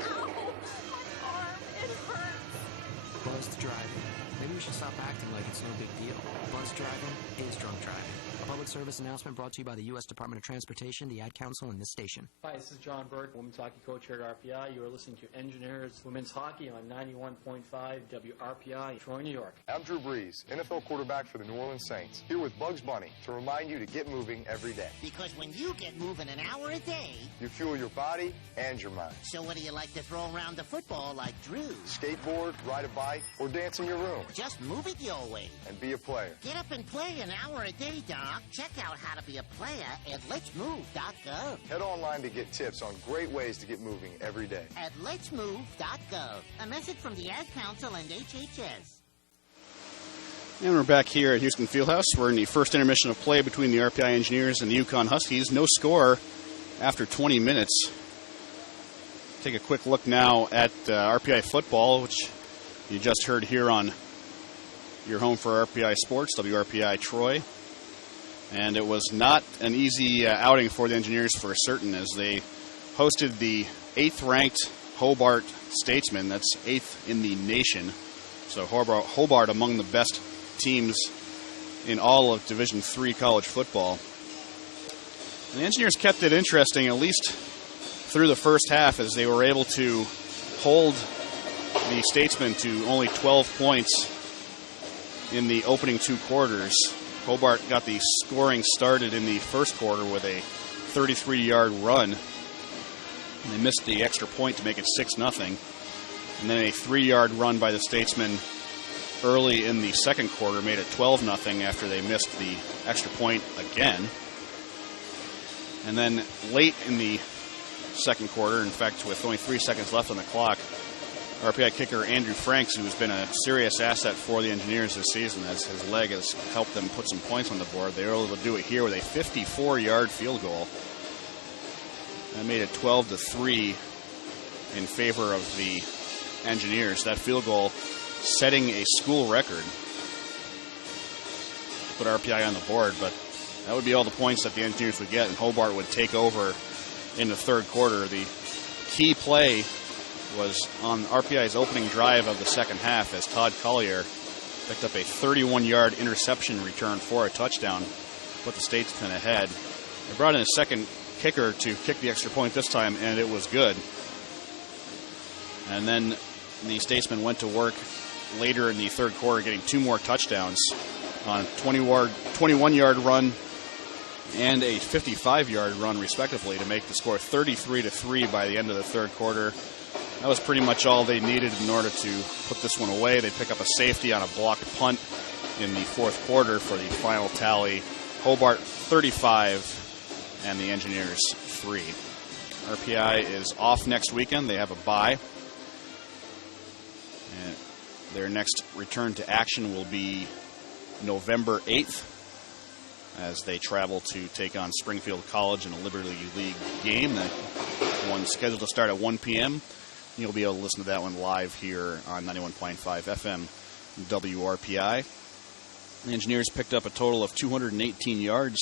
Ow! My arm. It hurts. Buzzed driving. Maybe we should stop acting like it's no big deal. Buzz driving is drunk driving. A public service announcement brought to you by the U.S. Department of Transportation, the Ad Council, and this station. Hi, this is John Burke, women's hockey coach here at RPI. You are listening to Engineers Women's Hockey on 91.5 WRPI, Troy, New York. I'm Drew Brees, NFL quarterback for the New Orleans Saints, here with Bugs Bunny to remind you to get moving every day. Because when you get moving an hour a day, you fuel your body and your mind. So what do you like to throw around the football like Drew? Skateboard, ride a bike, or dance in your room. Just move it your way. And be a player. Get up and play an hour a day, Doc. Check out how to be a player at letsmove.gov. Head online to get tips on great ways to get moving every day. At letsmove.gov. A message from the Ad Council and HHS. And we're back here at Houston Fieldhouse. We're in the first intermission of play between the RPI Engineers and the Yukon Huskies. No score after 20 minutes. Take a quick look now at RPI football, which you just heard here on your home for RPI Sports, WRPI Troy. And it was not an easy outing for the Engineers for certain, as they hosted the 8th-ranked Hobart Statesmen. That's 8th in the nation. So Hobart among the best teams in all of Division III college football. And the Engineers kept it interesting, at least through the first half, as they were able to hold the Statesmen to only 12 points in the opening 2 quarters. Hobart got the scoring started in the first quarter with a 33-yard run. And they missed the extra point to make it 6-0. And then a 3-yard run by the Statesmen early in the second quarter made it 12-0 after they missed the extra point again. And then late in the second quarter, in fact, with only 3 seconds left on the clock, RPI kicker Andrew Franks, who has been a serious asset for the Engineers this season, as his leg has helped them put some points on the board. They were able to do it here with a 54-yard field goal. That made it 12-3 in favor of the Engineers. That field goal setting a school record to put RPI on the board, but that would be all the points that the Engineers would get, and Hobart would take over in the third quarter. The key play was on RPI's opening drive of the second half, as Todd Collier picked up a 31-yard interception return for a touchdown, put the Statesmen ahead. They brought in a second kicker to kick the extra point this time, and it was good. And then the Statesmen went to work later in the third quarter, getting 2 more touchdowns on a 21-yard run and a 55-yard run, respectively, to make the score 33-3 by the end of the third quarter. That was pretty much all they needed in order to put this one away. They pick up a safety on a blocked punt in the fourth quarter for the final tally. Hobart 35 and the Engineers 3. RPI is off next weekend. They have a bye. And their next return to action will be November 8th as they travel to take on Springfield College in a Liberty League game. That one scheduled to start at 1 p.m. You'll be able to listen to that one live here on 91.5 FM WRPI. The Engineers picked up a total of 218 yards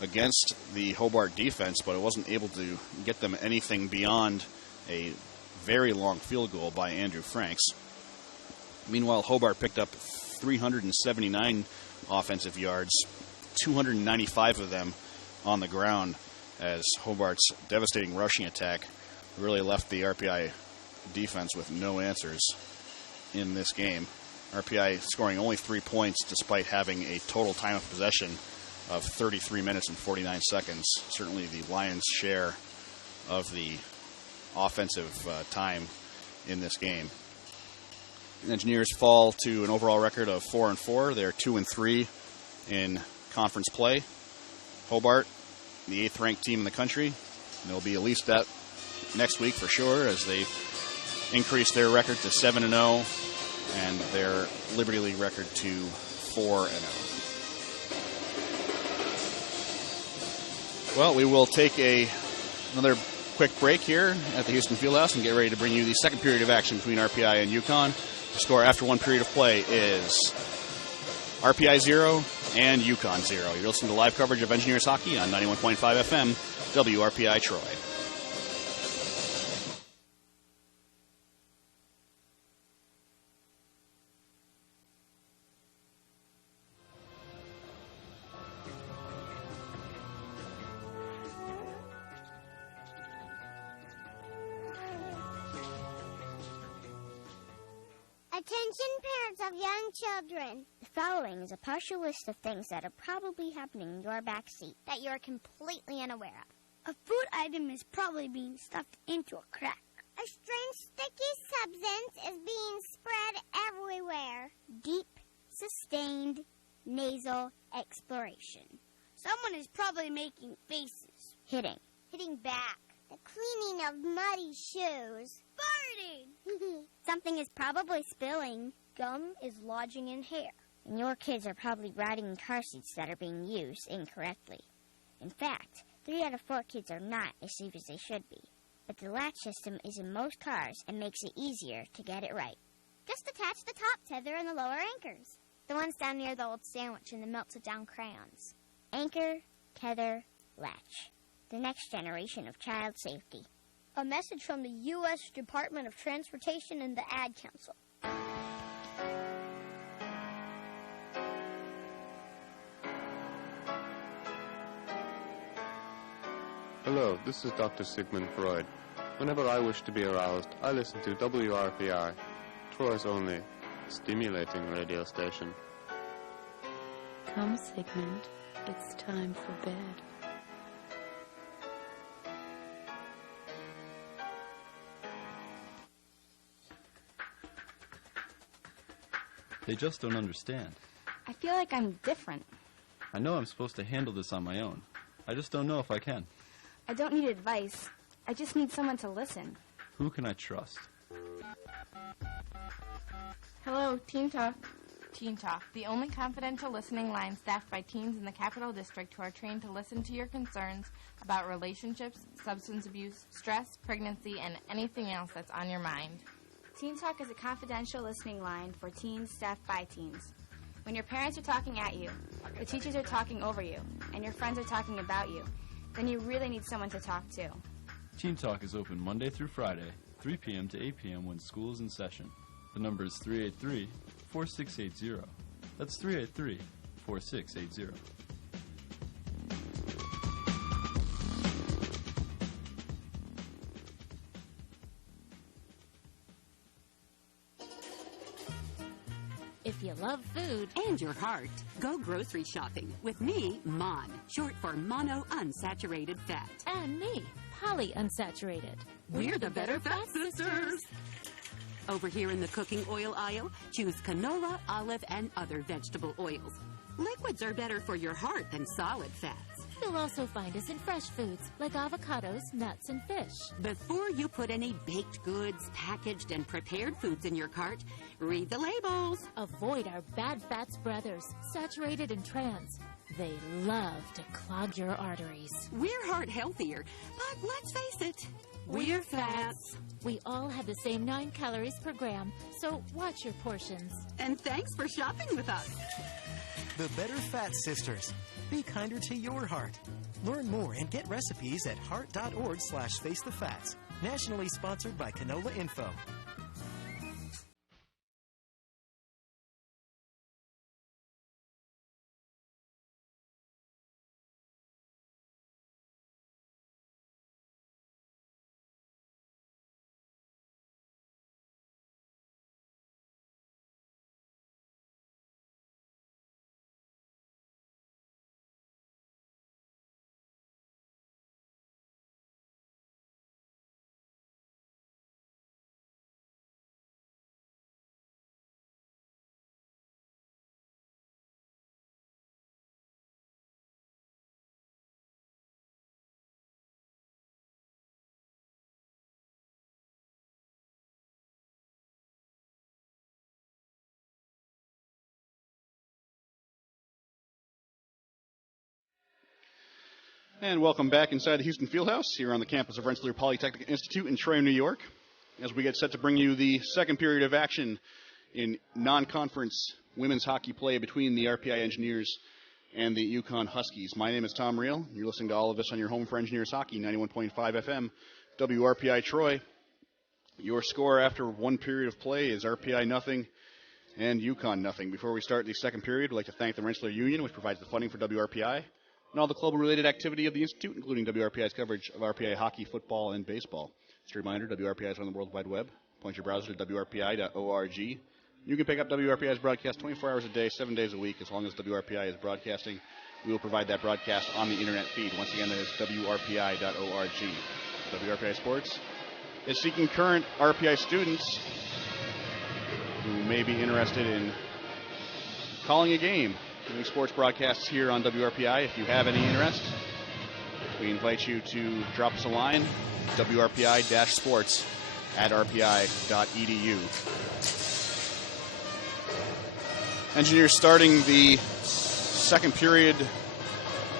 against the Hobart defense, but it wasn't able to get them anything beyond a very long field goal by Andrew Franks. Meanwhile, Hobart picked up 379 offensive yards, 295 of them on the ground, as Hobart's devastating rushing attack really left the RPI defense with no answers in this game. RPI scoring only 3 points despite having a total time of possession of 33 minutes and 49 seconds. Certainly the Lions' share of the offensive time in this game. The Engineers fall to an overall record of 4-4. They're 2-3 in conference play. Hobart, the 8th ranked team in the country. And they'll be at least that next week for sure, as they increase their record to 7-0 and their Liberty League record to 4-0. Well, we will take another quick break here at the Houston Fieldhouse and get ready to bring you the second period of action between RPI and UConn. The score after one period of play is RPI 0 and UConn 0. You're listening to live coverage of Engineers hockey on 91.5 FM WRPI Troy. Attention parents of young children. The following is a partial list of things that are probably happening in your back seat that you're completely unaware of. A food item is probably being stuffed into a crack. A strange sticky substance is being spread everywhere. Deep, sustained, nasal exploration. Someone is probably making faces. Hitting back. The cleaning of muddy shoes. Farting! Something is probably spilling. Gum is lodging in hair. And your kids are probably riding in car seats that are being used incorrectly. In fact, 3 out of 4 kids are not as safe as they should be. But the latch system is in most cars and makes it easier to get it right. Just attach the top tether and the lower anchors. The ones down near the old sandwich and the melted down crayons. Anchor, tether, latch. The next generation of child safety. A message from the U.S. Department of Transportation and the Ad Council. Hello, this is Dr. Sigmund Freud. Whenever I wish to be aroused, I listen to WRPI, Troy's only stimulating radio station. Come, Sigmund. It's time for bed. They just don't understand. I feel like I'm different. I know I'm supposed to handle this on my own. I just don't know if I can. I don't need advice. I just need someone to listen. Who can I trust? Hello, Teen Talk. Teen Talk, the only confidential listening line staffed by teens in the Capital District who are trained to listen to your concerns about relationships, substance abuse, stress, pregnancy, and anything else that's on your mind. Teen Talk is a confidential listening line for teens staffed by teens. When your parents are talking at you, the teachers are talking over you, and your friends are talking about you, then you really need someone to talk to. Teen Talk is open Monday through Friday, 3 p.m. to 8 p.m. when school is in session. The number is 383-4680. That's 383-4680. If you love food and your heart, go grocery shopping with me, Mon, short for mono unsaturated fat. And me, polyunsaturated. We're the Better Fat Sisters. Over here in the cooking oil aisle, choose canola, olive, and other vegetable oils. Liquids are better for your heart than solid fats. You'll also find us in fresh foods like avocados, nuts, and fish. Before you put any baked goods, packaged, and prepared foods in your cart, read the labels. Avoid our bad fats brothers, saturated and trans. They love to clog your arteries. We're heart healthier, but let's face it, we're fats. We all have the same 9 calories per gram, so watch your portions. And thanks for shopping with us. The Better Fat Sisters. Be kinder to your heart. Learn more and get recipes at heart.org/facethefats. Nationally sponsored by Canola Info. And welcome back inside the Houston Fieldhouse here on the campus of Rensselaer Polytechnic Institute in Troy, New York, as we get set to bring you the second period of action in non-conference women's hockey play between the RPI Engineers and the Yukon Huskies. My name is Tom Reel. You're listening to all of us on your home for Engineers Hockey, 91.5 FM, WRPI Troy. Your score after one period of play is RPI nothing and Yukon nothing. Before we start the second period, we'd like to thank the Rensselaer Union, which provides the funding for WRPI, and all the club-related activity of the Institute, including WRPI's coverage of RPI hockey, football, and baseball. Just a reminder, WRPI is on the World Wide Web. Point your browser to WRPI.org. You can pick up WRPI's broadcast 24 hours a day, 7 days a week, as long as WRPI is broadcasting. We will provide that broadcast on the internet feed. Once again, that is WRPI.org. WRPI Sports is seeking current RPI students who may be interested in calling a game, doing sports broadcasts here on WRPI. If you have any interest, we invite you to drop us a line, WRPI-sports@rpi.edu. Engineers starting the second period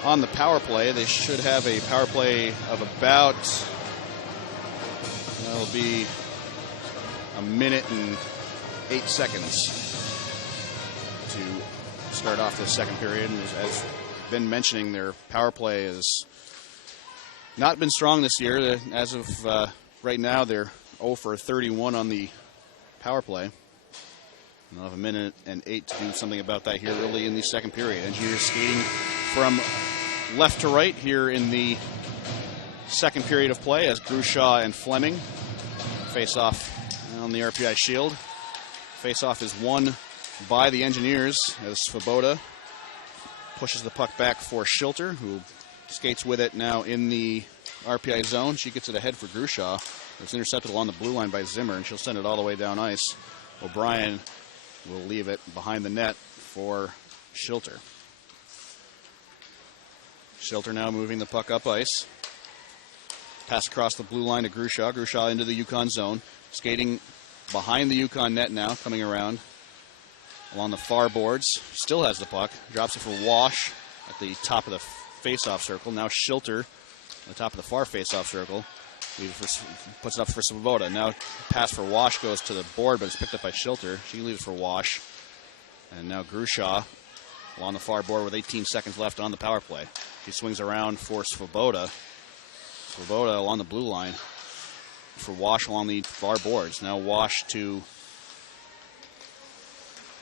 on the power play. They should have a power play of about, that'll be a minute and 8 seconds to start off this second period. And as been mentioning, their power play has not been strong this year. As of right now, they're 0 for 31 on the power play. They'll have a minute and 8 to do something about that here early in the second period. Engineers skating from left to right here in the second period of play as Grushaw and Fleming face off on the RPI shield. Face-off is won by the Engineers as Svoboda pushes the puck back for Schilter, who skates with it now in the RPI zone. She gets it ahead for Grushaw. It's intercepted along the blue line by Zimmer, and she'll send it all the way down ice. O'Brien will leave it behind the net for Schilter. Schilter now moving the puck up ice. Pass across the blue line to Grushaw. Grushaw into the Yukon zone. Skating behind the Yukon net now, coming around along the far boards. Still has the puck. Drops it for Wash at the top of the face-off circle. Now Schilter on the top of the far face-off circle. Puts it up for Svoboda. Now pass for Wash goes to the board, but it's picked up by Schilter. She leaves it for Wash. And now Grushaw along the far board with 18 seconds left on the power play. She swings around for Svoboda. Svoboda along the blue line for Wash along the far boards. Now Wash to,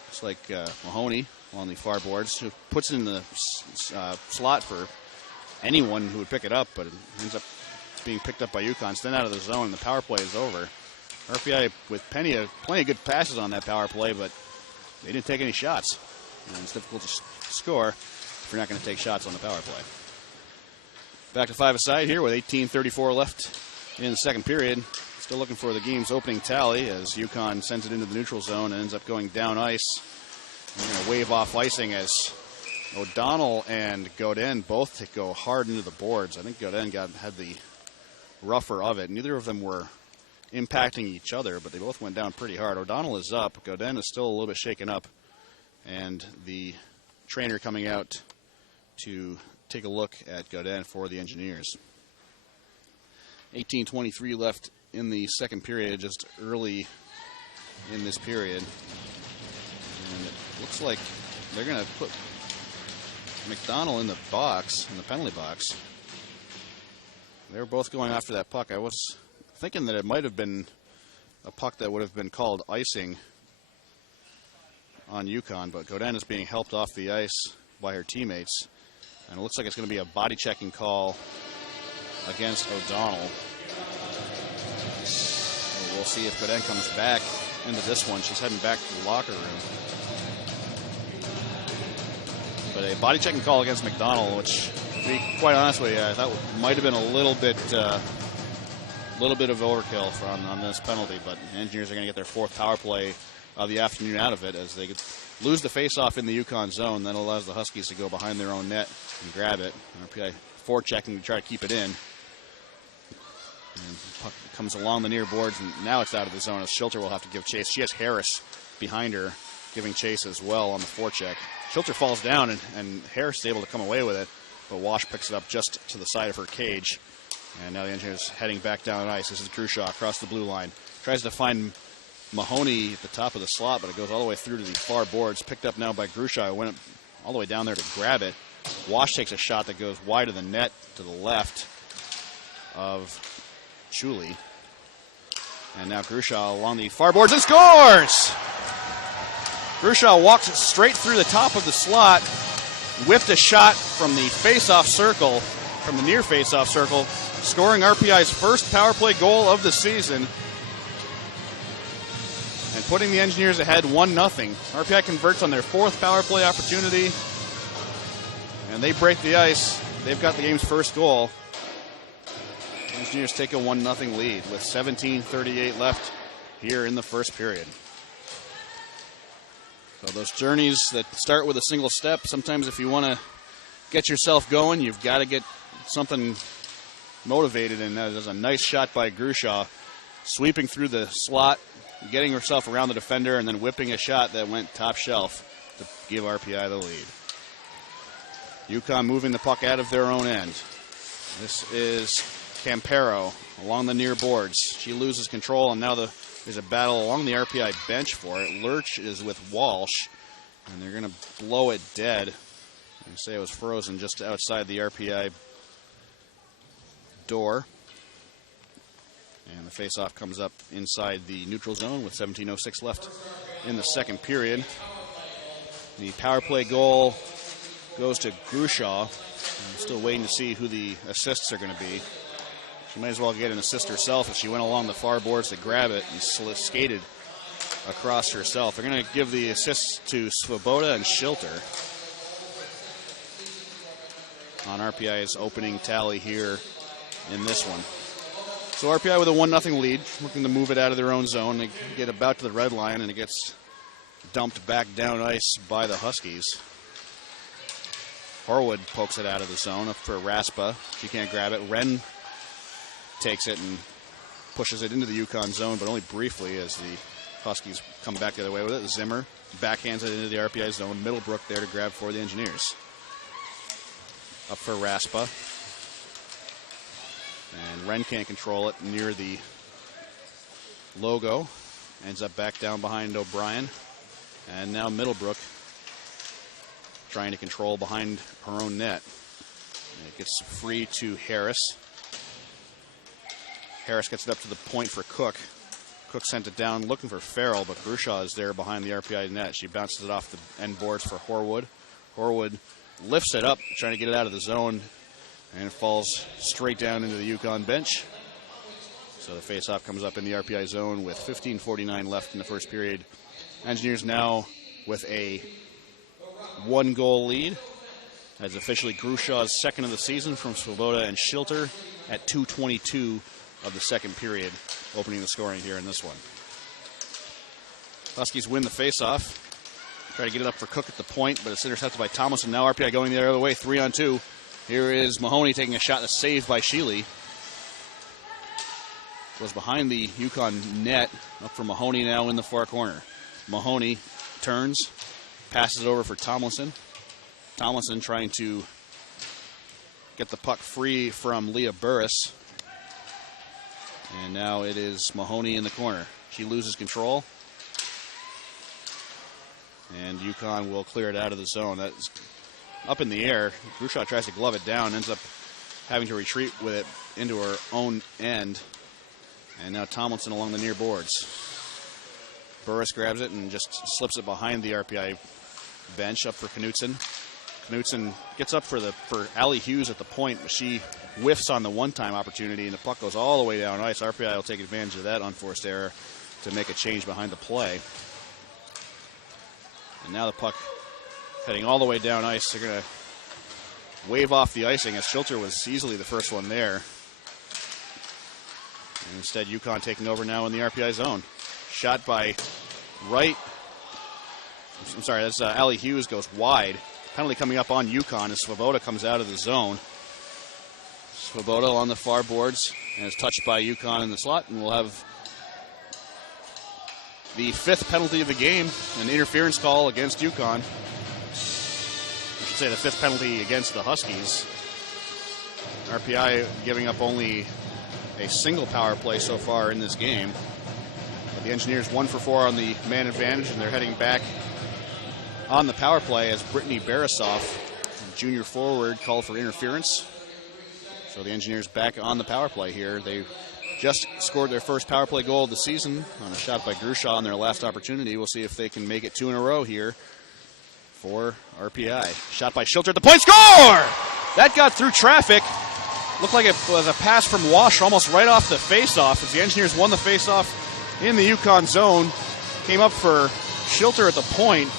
looks like Mahoney along the far boards, who puts it in the slot for anyone who would pick it up, but it ends up being picked up by Yukon. Stand out of the zone, and the power play is over. RPI with plenty of good passes on that power play, but they didn't take any shots. And it's difficult to score if you're not going to take shots on the power play. Back to 5-a-side here with 18:34 left in the second period. Still looking for the game's opening tally as UConn sends it into the neutral zone and ends up going down ice. They're going to wave off icing as O'Donnell and Godin both go hard into the boards. I think Godin had the rougher of it. Neither of them were impacting each other, but they both went down pretty hard. O'Donnell is up. Godin is still a little bit shaken up. And the trainer coming out to take a look at Godin for the Engineers. 18:23 left in the second period, just early in this period. And it looks like they're going to put McDonald in the box, in the penalty box. They were both going after that puck. I was thinking that it might have been a puck that would have been called icing on UConn, but Godin is being helped off the ice by her teammates. And it looks like it's going to be a body checking call against O'Donnell. So we'll see if Godin comes back into this one. She's heading back to the locker room. But a body checking call against McDonald, which, to be quite honest with you, I thought might have been a little bit of overkill on this penalty. But the Engineers are going to get their fourth power play of the afternoon out of it as they lose the faceoff in the UConn zone. That allows the Huskies to go behind their own net and grab it. RPI forechecking to try to keep it in. And the puck comes along the near boards, and now it's out of the zone as Schilter will have to give chase. She has Harris behind her giving chase as well on the forecheck. Schilter falls down, and Harris is able to come away with it, but Wash picks it up just to the side of her cage. And now the Engineers heading back down ice. This is Grushaw across the blue line. Tries to find Mahoney at the top of the slot, but it goes all the way through to the far boards. Picked up now by Grushaw, who went all the way down there to grab it. Wash takes a shot that goes wide of the net to the left of Chuli. And now Grushaw along the far boards and scores! Grushaw walks it straight through the top of the slot, whipped a shot from the face-off circle, from the near face-off circle, scoring RPI's first power play goal of the season and putting the Engineers ahead 1-0. RPI converts on their fourth power play opportunity, and they break the ice. They've got the game's first goal. Engineers take a 1-0 lead with 17:38 left here in the first period. So those journeys that start with a single step, sometimes if you want to get yourself going, you've got to get something motivated, and there's a nice shot by Grushaw, sweeping through the slot, getting herself around the defender, and then whipping a shot that went top shelf to give RPI the lead. UConn moving the puck out of their own end. This is Campero along the near boards. She loses control, and now there's a battle along the RPI bench for it. Lurch is with Walsh, and they're going to blow it dead. They say it was frozen just outside the RPI door. And the faceoff comes up inside the neutral zone with 17:06 left in the second period. The power play goal goes to Grushaw. I'm still waiting to see who the assists are going to be. She might as well get an assist herself as she went along the far boards to grab it and skated across herself. They're going to give the assists to Svoboda and Schilter on RPI's opening tally here in this one. So RPI with a 1-0 lead, looking to move it out of their own zone. They get about to the red line, and it gets dumped back down ice by the Huskies. Horwood pokes it out of the zone up for Raspa. She can't grab it. Wren takes it and pushes it into the UConn zone, but only briefly as the Huskies come back the other way with it. Zimmer backhands it into the RPI zone. Middlebrook there to grab for the Engineers. Up for Raspa. And Wren can't control it near the logo. Ends up back down behind O'Brien. And now Middlebrook trying to control behind her own net. And it gets free to Harris. Harris gets it up to the point for Cook. Cook sent it down looking for Farrell, but Grushaw is there behind the RPI net. She bounces it off the end boards for Horwood. Horwood lifts it up, trying to get it out of the zone, and it falls straight down into the UConn bench. So the faceoff comes up in the RPI zone with 15:49 left in the first period. Engineers now with a 1-goal lead That's officially Grushaw's second of the season from Swoboda and Schilter at 2:22 of the second period, opening the scoring here in this one. Huskies win the faceoff. Try to get it up for Cook at the point, but it's intercepted by Tomlinson. Now RPI going the other way, 3-on-2. Here is Mahoney taking a shot that's saved by Sheely. Goes behind the UConn net, up for Mahoney now in the far corner. Mahoney turns, passes it over for Tomlinson. Tomlinson trying to get the puck free from Leah Burris. And now it is Mahoney in the corner. She loses control. And UConn will clear it out of the zone. That's up in the air. Grushaw tries to glove it down, ends up having to retreat with it into her own end. And now Tomlinson along the near boards. Burris grabs it and just slips it behind the RPI bench up for Knutson. Knutson gets up for Allie Hughes at the point, but she whiffs on the one-time opportunity, and the puck goes all the way down ice. RPI will take advantage of that unforced error to make a change behind the play. And now the puck heading all the way down ice. They're going to wave off the icing as Schilter was easily the first one there. And instead, UConn taking over now in the RPI zone. Shot by Wright. I'm sorry, that's Allie Hughes goes wide. Penalty coming up on UConn as Swoboda comes out of the zone. Swoboda on the far boards and is touched by UConn in the slot, and we'll have the fifth penalty of the game, an interference call against UConn. I should say the fifth penalty against the Huskies. RPI giving up only a single power play so far in this game. But the Engineers 1 for 4 on the man advantage, and they're heading back on the power play as Brittany Barasoff, junior forward, called for interference. So the Engineers back on the power play here. They just scored their first power play goal of the season on a shot by Grushaw on their last opportunity. We'll see if they can make it 2 in a row here for RPI. Shot by Schilter at the point. Score! That got through traffic. Looked like it was a pass from Wash almost right off the faceoff as the Engineers won the faceoff in the UConn zone. Came up for Schilter at the point,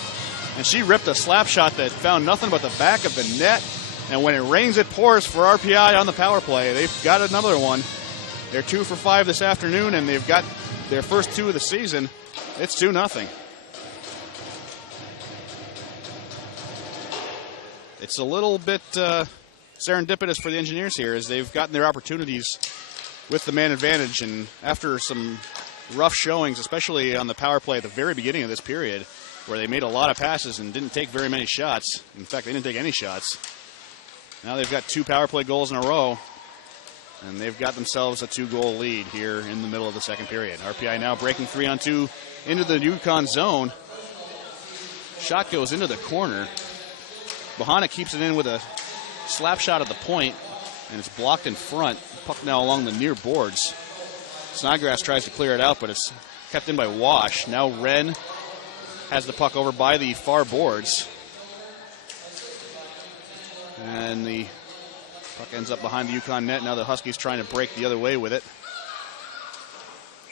and she ripped a slap shot that found nothing but the back of the net. And when it rains, it pours for RPI on the power play. They've got another one. They're 2 for 5 this afternoon, and they've got their first 2 of the season. It's 2-0. It's a little bit serendipitous for the Engineers here as they've gotten their opportunities with the man advantage, and after some rough showings, especially on the power play at the very beginning of this period, where they made a lot of passes and didn't take very many shots. In fact, they didn't take any shots. Now they've got 2 power play goals in a row, and they've got themselves a 2-goal lead here in the middle of the second period. RPI now breaking 3-on-2 into the UConn zone. Shot goes into the corner. Bahana keeps it in with a slap shot at the point, and it's blocked in front. Puck now along the near boards. Snodgrass tries to clear it out, but it's kept in by Wash. Now Wren has the puck over by the far boards. And the puck ends up behind the UConn net. Now the Huskies trying to break the other way with it.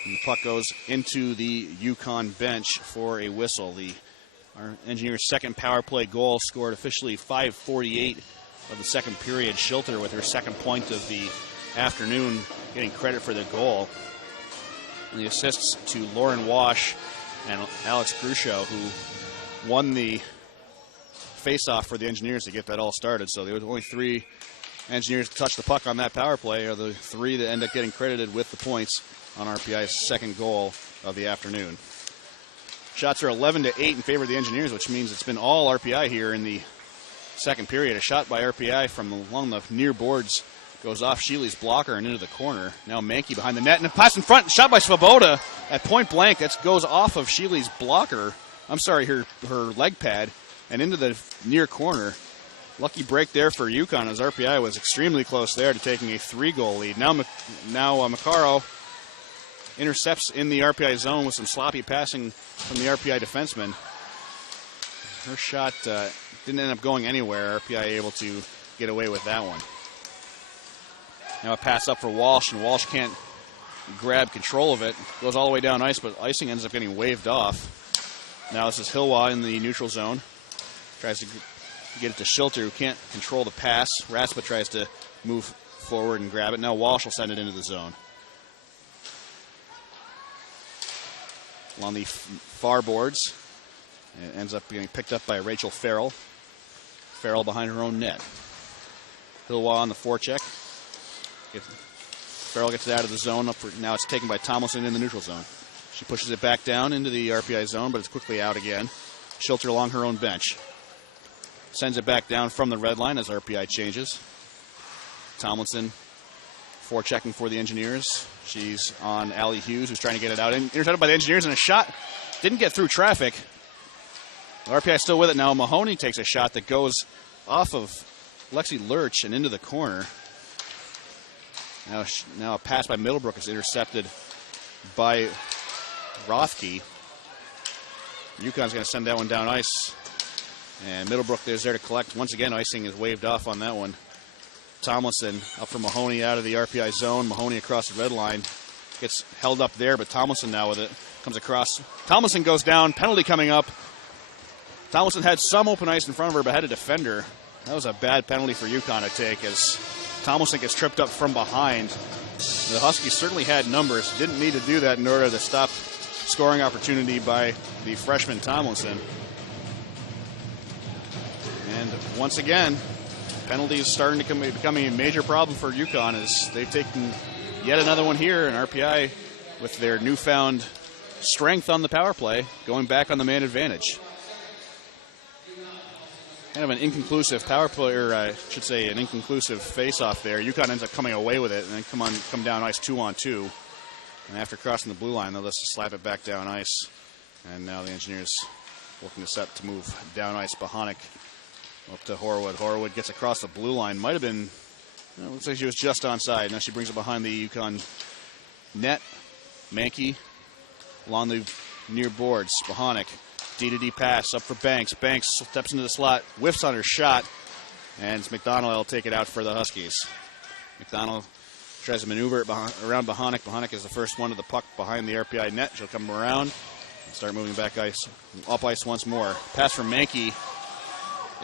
And the puck goes into the UConn bench for a whistle. Our Engineers' second power play goal scored officially 5:48 of the second period. Schilter with her second point of the afternoon, getting credit for the goal. And the assists to Lauren Wash and Alex Grushaw, who won the face-off for the Engineers to get that all started. So there was only 3 Engineers to touch the puck on that power play, are the 3 that end up getting credited with the points on RPI's second goal of the afternoon. Shots are 11-8 in favor of the Engineers, which means it's been all RPI here in the second period. A shot by RPI from along the near boards goes off Sheely's blocker and into the corner. Now Mankey behind the net, and a pass in front. Shot by Swoboda at point blank. That goes off of Sheely's blocker. I'm sorry, her leg pad, and into the near corner. Lucky break there for UConn as RPI was extremely close there to taking a 3-goal lead. Now Maccaro intercepts in the RPI zone with some sloppy passing from the RPI defenseman. Her shot didn't end up going anywhere. RPI able to get away with that one. Now a pass up for Walsh, and Walsh can't grab control of it. Goes all the way down ice, but icing ends up getting waved off. Now this is Hilwa in the neutral zone. Tries to get it to Schilter, who can't control the pass. Raspa tries to move forward and grab it. Now Walsh will send it into the zone. On the far boards, it ends up being picked up by Rachel Farrell. Farrell behind her own net. Hilwa on the forecheck. Farrell gets it out of the zone. Now it's taken by Tomlinson in the neutral zone. She pushes it back down into the RPI zone, but it's quickly out again. Schilter along her own bench. Sends it back down from the red line as RPI changes. Tomlinson forechecking for the Engineers. She's on Allie Hughes, who's trying to get it out. Intercepted by the Engineers, and a shot didn't get through traffic. The RPI still with it now. Mahoney takes a shot that goes off of Lexi Lurch and into the corner. Now a pass by Middlebrook is intercepted by Rothke. UConn's going to send that one down ice. And Middlebrook is there to collect. Once again, icing is waved off on that one. Tomlinson up for Mahoney out of the RPI zone. Mahoney across the red line. Gets held up there, but Tomlinson now with it. Comes across. Tomlinson goes down. Penalty coming up. Tomlinson had some open ice in front of her, but had a defender. That was a bad penalty for UConn to take as Tomlinson gets tripped up from behind. The Huskies certainly had numbers. Didn't need to do that in order to stop scoring opportunity by the freshman Tomlinson. And once again, penalties starting to become a major problem for UConn as they've taken yet another one here, and RPI with their newfound strength on the power play going back on the man advantage. Kind of an inconclusive power play, or I should say an inconclusive face-off there. UConn ends up coming away with it and then come down ice 2-on-2. And after crossing the blue line, they'll just slap it back down ice. And now the Engineers looking to set to move down ice. Bohonic up to Horwood. Horwood gets across the blue line. Might have been, looks like she was just onside. Now she brings it behind the UConn net. Mankey along the near boards. Bohonic. D-to-D pass up for Banks. Banks steps into the slot, whiffs on her shot, and it's McDonald will take it out for the Huskies. McDonald tries to maneuver it around Bohonic. Bohonic is the first one to the puck behind the RPI net. She'll come around and start moving back ice, up ice once more. Pass from Mankey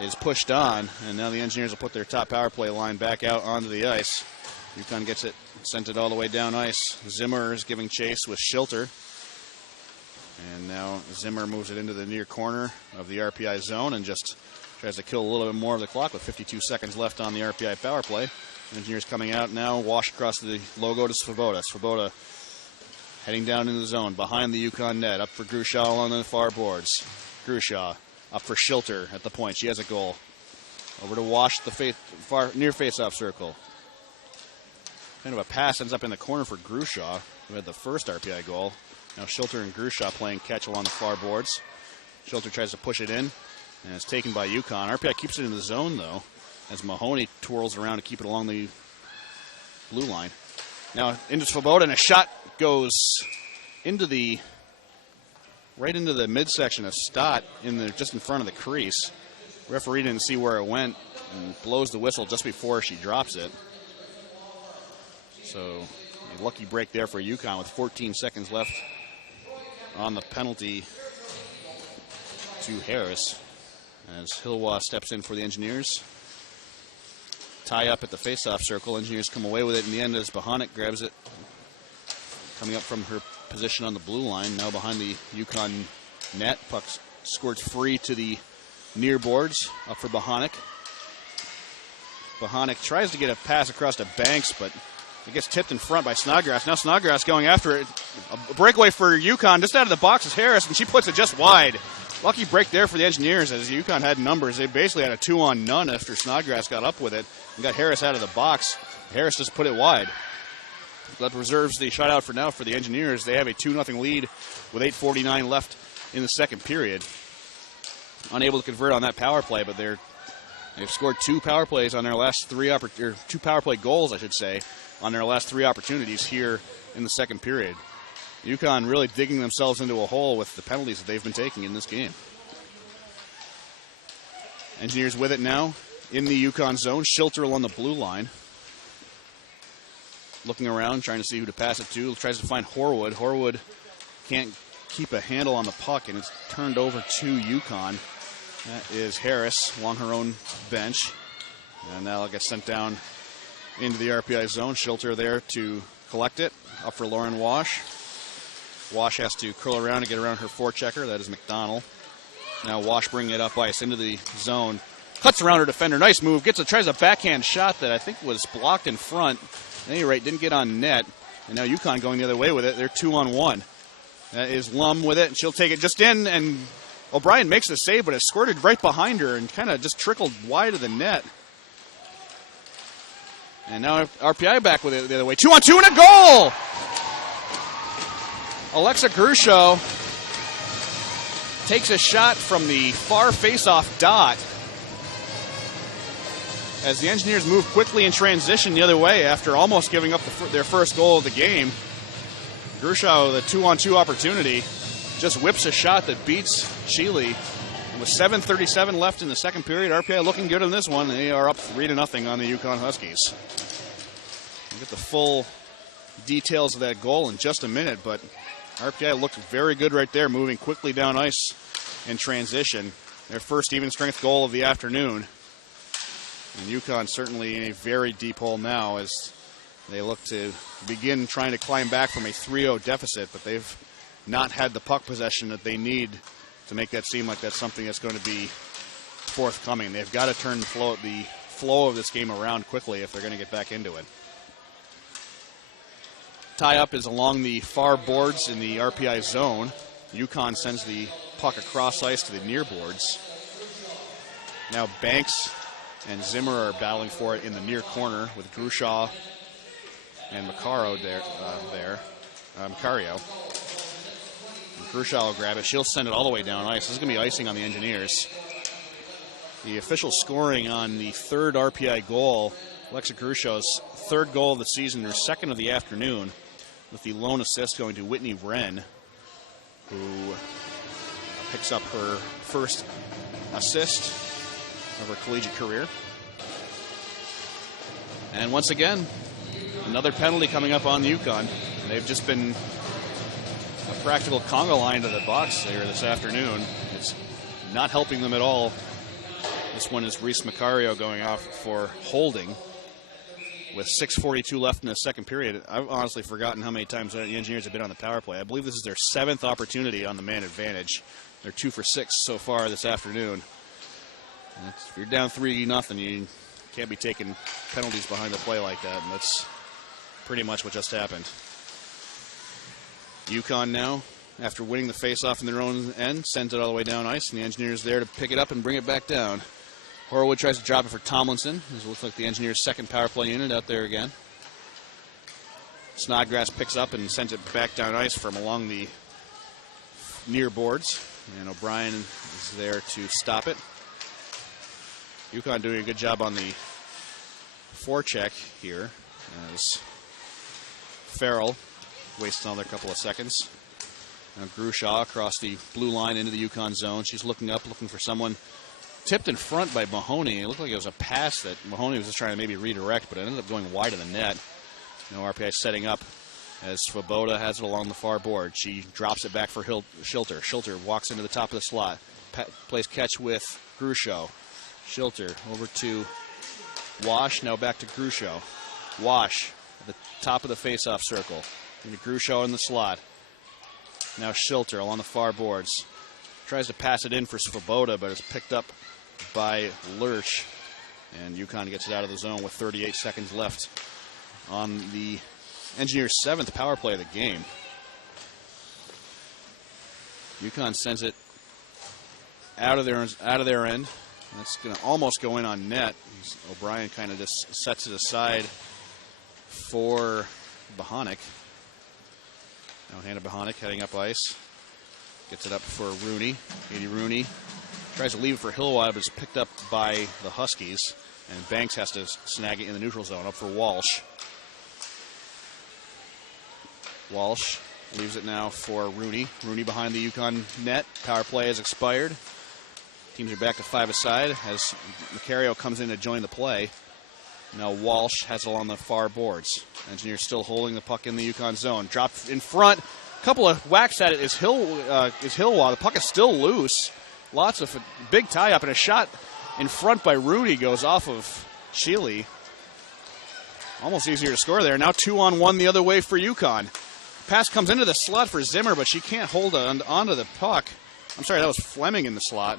is pushed on, and now the Engineers will put their top power play line back out onto the ice. UConn gets it, sent it all the way down ice. Zimmer is giving chase with Schilter. And now Zimmer moves it into the near corner of the RPI zone and just tries to kill a little bit more of the clock with 52 seconds left on the RPI power play. Engineers coming out now, wash across the logo to Svoboda. Svoboda heading down into the zone behind the UConn net, up for Grushaw along the far boards. Grushaw up for Schilter at the point. She has a goal. Over to Wash, the near face-off circle. Kind of a pass ends up in the corner for Grushaw, who had the first RPI goal. Now Schilter and Grushaw playing catch along the far boards. Schilter tries to push it in, and it's taken by UConn. RPI keeps it in the zone, though, as Mahoney twirls around to keep it along the blue line. Now into Svoboda, and a shot goes right into the midsection of Stott just in front of the crease. Referee didn't see where it went and blows the whistle just before she drops it. So a lucky break there for UConn with 14 seconds left on the penalty to Harris as Hilwa steps in for the Engineers. Tie up at the face-off circle. Engineers come away with it in the end as Bohonic grabs it. Coming up from her position on the blue line, now behind the UConn net. Puck squirts free to the near boards, up for Bohonic. Bohonic tries to get a pass across to Banks, but it gets tipped in front by Snodgrass. Now Snodgrass going after it. A breakaway for UConn. Just out of the box is Harris, and she puts it just wide. Lucky break there for the Engineers as UConn had numbers. They basically had a 2-on-none after Snodgrass got up with it and got Harris out of the box. Harris just put it wide. That reserves the shutout for now for the Engineers. They have a 2-0 lead with 8:49 left in the second period. Unable to convert on that power play, but they've scored two power plays on their last two power play goals, I should say, on their last three opportunities here in the second period. UConn really digging themselves into a hole with the penalties that they've been taking in this game. Engineers with it now in the UConn zone. Schilter along the blue line. Looking around, trying to see who to pass it to. Tries to find Horwood. Horwood can't keep a handle on the puck, and it's turned over to UConn. That is Harris along her own bench. And now it gets sent down into the RPI zone. Schilter there to collect it. Up for Lauren Wash. Wash has to curl around and get around her forechecker. That is McDonald. Now Wash bringing it up ice into the zone. Cuts around her defender. Nice move. Tries a backhand shot that I think was blocked in front. At any rate, didn't get on net. And now UConn going the other way with it. They're 2-on-1. That is Lum with it, and she'll take it just in. And O'Brien makes the save, but it squirted right behind her and kind of just trickled wide of the net. And now RPI back with it the other way. 2-on-2 and a goal! Alexa Grusho takes a shot from the far face-off dot as the Engineers move quickly in transition the other way after almost giving up their first goal of the game. Grusho, the 2-on-2 opportunity, just whips a shot that beats Sheely. With 7:37 left in the second period, RPI looking good in this one. They are up 3-0 on the UConn Huskies. We'll get the full details of that goal in just a minute, but RPI looked very good right there, moving quickly down ice in transition. Their first even-strength goal of the afternoon. And UConn certainly in a very deep hole now as they look to begin trying to climb back from a 3-0 deficit, but they've not had the puck possession that they need to make that seem like that's something that's going to be forthcoming. They've got to turn the flow of this game around quickly if they're going to get back into it. Tie-up is along the far boards in the RPI zone. UConn sends the puck across ice to the near boards. Now Banks and Zimmer are battling for it in the near corner with Grushaw and Macario there. Macario. Grushaw will grab it. She'll send it all the way down ice. This is going to be icing on the Engineers. The official scoring on the third RPI goal, Alexa Grushaw's third goal of the season, her second of the afternoon, with the lone assist going to Whitney Wren, who picks up her first assist of her collegiate career. And once again, another penalty coming up on the UConn. They've just been a practical conga line to the box there this afternoon. It's not helping them at all. This one is Reese Macario going off for holding with 6:42 left in the second period. I've honestly forgotten how many times the Engineers have been on the power play. I believe this is their 7th opportunity on the man advantage. They're 2 for 6 so far this afternoon. And if you're down 3-0, you can't be taking penalties behind the play like that, and that's pretty much what just happened. UConn now, after winning the faceoff in their own end, sends it all the way down ice, and the Engineers there to pick it up and bring it back down. Horwood tries to drop it for Tomlinson. This looks like the Engineers' second power play unit out there again. Snodgrass picks up and sends it back down ice from along the near boards, and O'Brien is there to stop it. UConn doing a good job on the forecheck here as Farrell wastes another couple of seconds. Now Grushaw across the blue line into the UConn zone. She's looking up, looking for someone. Tipped in front by Mahoney. It looked like it was a pass that Mahoney was just trying to maybe redirect, but it ended up going wide of the net. Now RPI setting up as Svoboda has it along the far board. She drops it back for Schilter. Schilter walks into the top of the slot. Plays catch with Grusho. Schilter over to Wash. Now back to Grusho. Wash at the top of the face-off circle. Into Grusho in the slot. Now Schilter along the far boards. Tries to pass it in for Svoboda, but it's picked up by Lurch. And UConn gets it out of the zone with 38 seconds left on the Engineers' 7th power play of the game. UConn sends it out of their end. That's going to almost go in on net. O'Brien kind of just sets it aside for Bohonic. Now Hannah Bohonic heading up ice. Gets it up for Rooney. Katie Rooney tries to leave it for Hillwide, but it's picked up by the Huskies. And Banks has to snag it in the neutral zone. Up for Walsh. Walsh leaves it now for Rooney. Rooney behind the UConn net. Power play has expired. Teams are back to 5 aside as Macario comes in to join the play. Now Walsh has it along the far boards. Engineers still holding the puck in the UConn zone. Dropped in front. Couple of whacks at it is Hillwa. The puck is still loose. lots of big tie-up, and a shot in front by Rooney goes off of Sheely. Almost easier to score there. Now 2-on-1 the other way for UConn. Pass comes into the slot for Zimmer, but she can't hold onto the puck. I'm sorry, that was Fleming in the slot.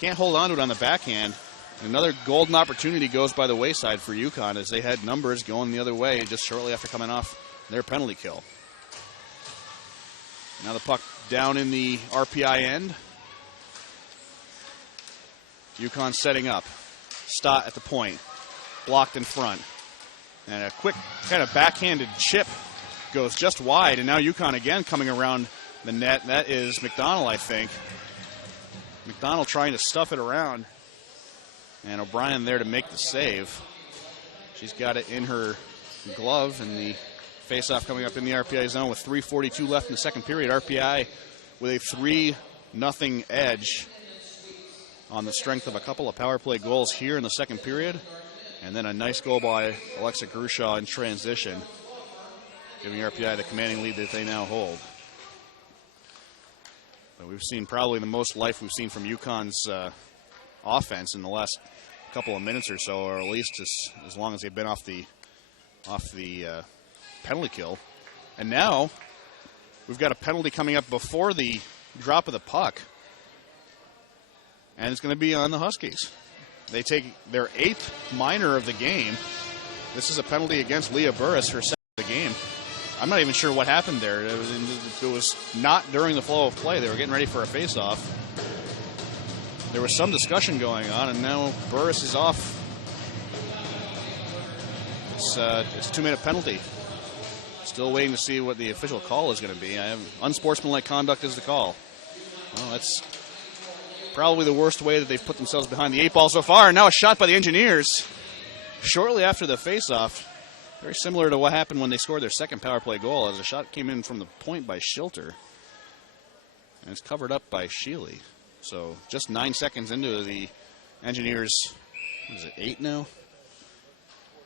Can't hold onto it on the backhand. Another golden opportunity goes by the wayside for UConn as they had numbers going the other way just shortly after coming off their penalty kill. Now the puck down in the RPI end. UConn setting up. Stott at the point. Blocked in front. And a quick kind of backhanded chip goes just wide. And now UConn again coming around the net. That is McDonald, I think. McDonald trying to stuff it around. And O'Brien there to make the save. She's got it in her glove. And the faceoff coming up in the RPI zone with 3:42 left in the second period. RPI with a 3-0 edge on the strength of a couple of power play goals here in the second period. And then a nice goal by Alexa Grushaw in transition, giving RPI the commanding lead that they now hold. But we've seen probably the most life we've seen from UConn's offense in the last couple of minutes or so, or at least as long as they've been off the penalty kill. And now we've got a penalty coming up before the drop of the puck, and it's going to be on the Huskies. They take their 8th minor of the game. This is a penalty against Leah Burris, her second of the game. I'm not even sure what happened there. It was not during the flow of play. They were getting ready for a face-off. There was some discussion going on, and now Burris is off. It's a 2-minute penalty. Still waiting to see what the official call is going to be. Unsportsmanlike conduct is the call. Well, that's probably the worst way that they've put themselves behind the 8 ball so far. And now a shot by the Engineers shortly after the face-off. Very similar to what happened when they scored their second power play goal, as a shot came in from the point by Schilter. And it's covered up by Sheely. So just 9 seconds into the Engineers, what is it, 8 now?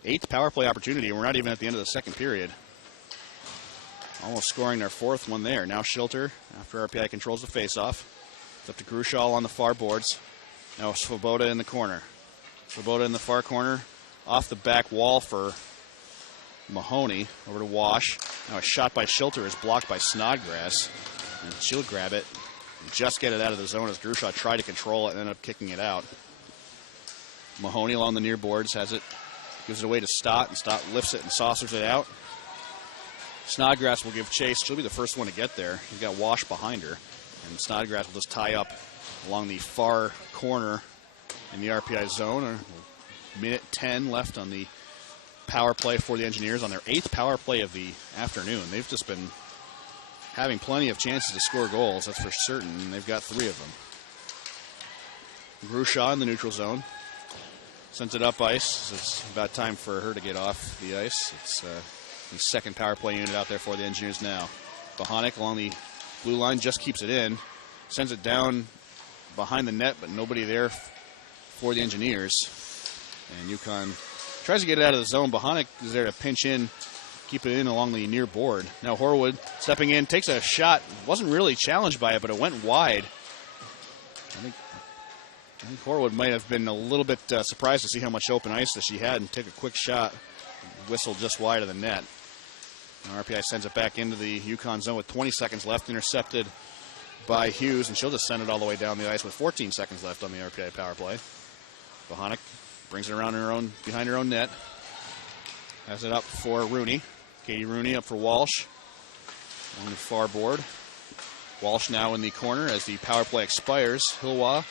8th power play opportunity, and we're not even at the end of the second period. Almost scoring their 4th one there. Now Schilter, after RPI controls the face-off. It's up to Grushaw on the far boards. Now Svoboda in the corner. Svoboda in the far corner. Off the back wall for Mahoney. Over to Wash. Now a shot by Schilter is blocked by Snodgrass. And she'll grab it and just get it out of the zone as Grushaw tried to control it and ended up kicking it out. Mahoney along the near boards has it. Gives it away to Stott, and Stott lifts it and saucers it out. Snodgrass will give chase. She'll be the first one to get there. You've got Wash behind her. And Snodgrass will just tie up along the far corner in the RPI zone. A minute 10 left on the power play for the Engineers on their 8th power play of the afternoon. They've just been having plenty of chances to score goals, that's for certain. And they've got 3 of them. Grushaw in the neutral zone. Sends it up ice. It's about time for her to get off the ice. It's the second power play unit out there for the Engineers now. Bohanic along the blue line just keeps it in. Sends it down behind the net, but nobody there for the Engineers. And UConn tries to get it out of the zone. Bohanic is there to pinch in, keep it in along the near board. Now Horwood stepping in, takes a shot. Wasn't really challenged by it, but it went wide. I think Horwood might have been a little bit surprised to see how much open ice that she had and take a quick shot. Whistle just wide of the net. And RPI sends it back into the UConn zone with 20 seconds left, intercepted by Hughes, and she'll just send it all the way down the ice with 14 seconds left on the RPI power play. Bohanic brings it around behind her own net. Has it up for Rooney. Katie Rooney up for Walsh on the far board. Walsh now in the corner as the power play expires. Hilwa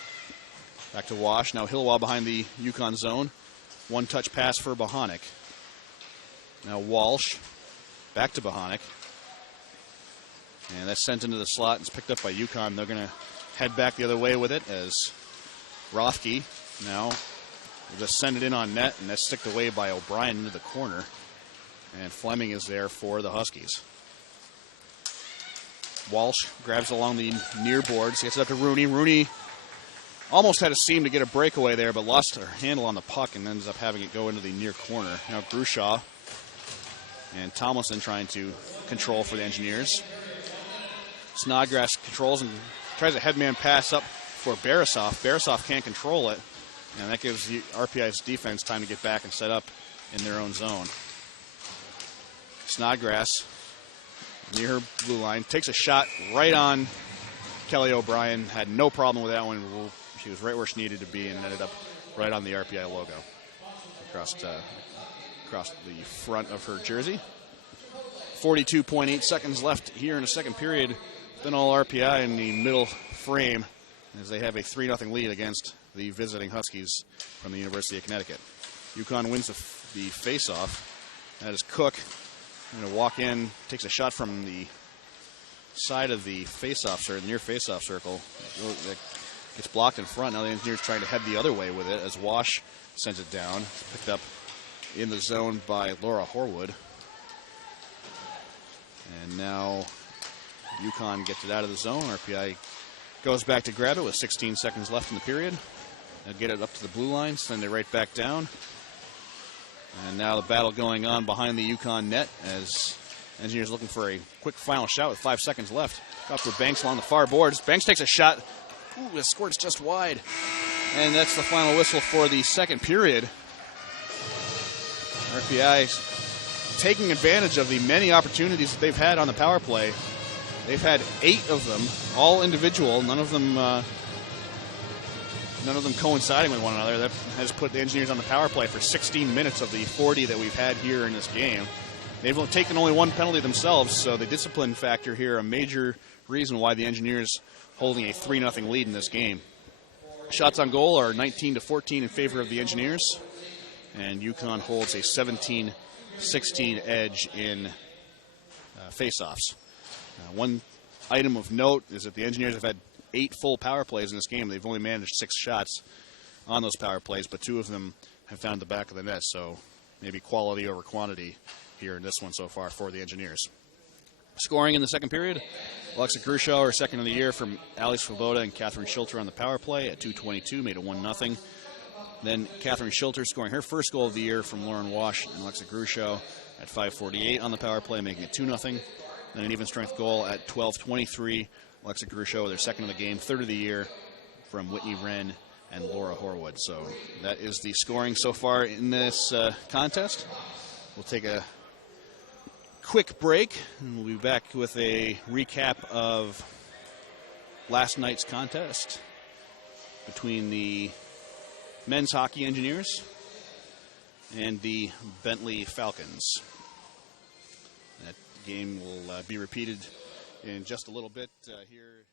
back to Wash. Now Hilwa behind the UConn zone. One-touch pass for Bohanic. Now Walsh back to Bohanic. And that's sent into the slot and it's picked up by UConn. They're going to head back the other way with it as Rothke now will just send it in on net, and that's sticked away by O'Brien into the corner. And Fleming is there for the Huskies. Walsh grabs along the near boards, gets it up to Rooney. Rooney almost had a seam to get a breakaway there, but lost her handle on the puck and ends up having it go into the near corner. Now Grushaw and Tomlinson trying to control for the Engineers. Snodgrass controls and tries a headman pass up for Barisov. Barisov can't control it, and that gives RPI's defense time to get back and set up in their own zone. Snodgrass, near her blue line, takes a shot right on Kelly O'Brien. Had no problem with that one. She was right where she needed to be and ended up right on the RPI logo across the front of her jersey. 42.8 seconds left here in the second period. Then all RPI in the middle frame as they have a 3-0 lead against the visiting Huskies from the University of Connecticut. UConn wins the face-off. That is Cook. Going to walk in, takes a shot from the side of the face-off circle, near face-off circle. That gets blocked in front. Now the Engineers trying to head the other way with it as Wash sends it down. Picked up in the zone by Laura Horwood. And now UConn gets it out of the zone. RPI goes back to grab it with 16 seconds left in the period. They'll get it up to the blue line, send it right back down. And now the battle going on behind the UConn net as Engineers looking for a quick final shot with 5 seconds left. Up for Banks along the far boards. Banks takes a shot. Ooh, it squirts just wide. And that's the final whistle for the second period. RPI taking advantage of the many opportunities that they've had on the power play. They've had 8 of them, all individual, none of them coinciding with one another. That has put the Engineers on the power play for 16 minutes of the 40 that we've had here in this game. They've taken only 1 penalty themselves, so the discipline factor here, a major reason why the Engineers holding a 3-0 lead in this game. Shots on goal are 19-14 in favor of the Engineers, and UConn holds a 17-16 edge in faceoffs. One item of note is that the Engineers have had 8 full power plays in this game. They've only managed 6 shots on those power plays, but 2 of them have found the back of the net, so maybe quality over quantity here in this one so far for the Engineers. Scoring in the second period, Alexa Grusho, her second of the year from Ali Svoboda and Catherine Schilter on the power play at 2:22, made it 1-0. Then Catherine Schilter scoring her first goal of the year from Lauren Wash and Alexa Grusho at 5:48 on the power play, making it 2-0. Then an even strength goal at 12:23, Alexa Grusho with her second of the game, third of the year from Whitney Wren and Laura Horwood. So that is the scoring so far in this contest. We'll take a quick break, and we'll be back with a recap of last night's contest between the men's hockey Engineers and the Bentley Falcons. That game will be repeated in just a little bit here.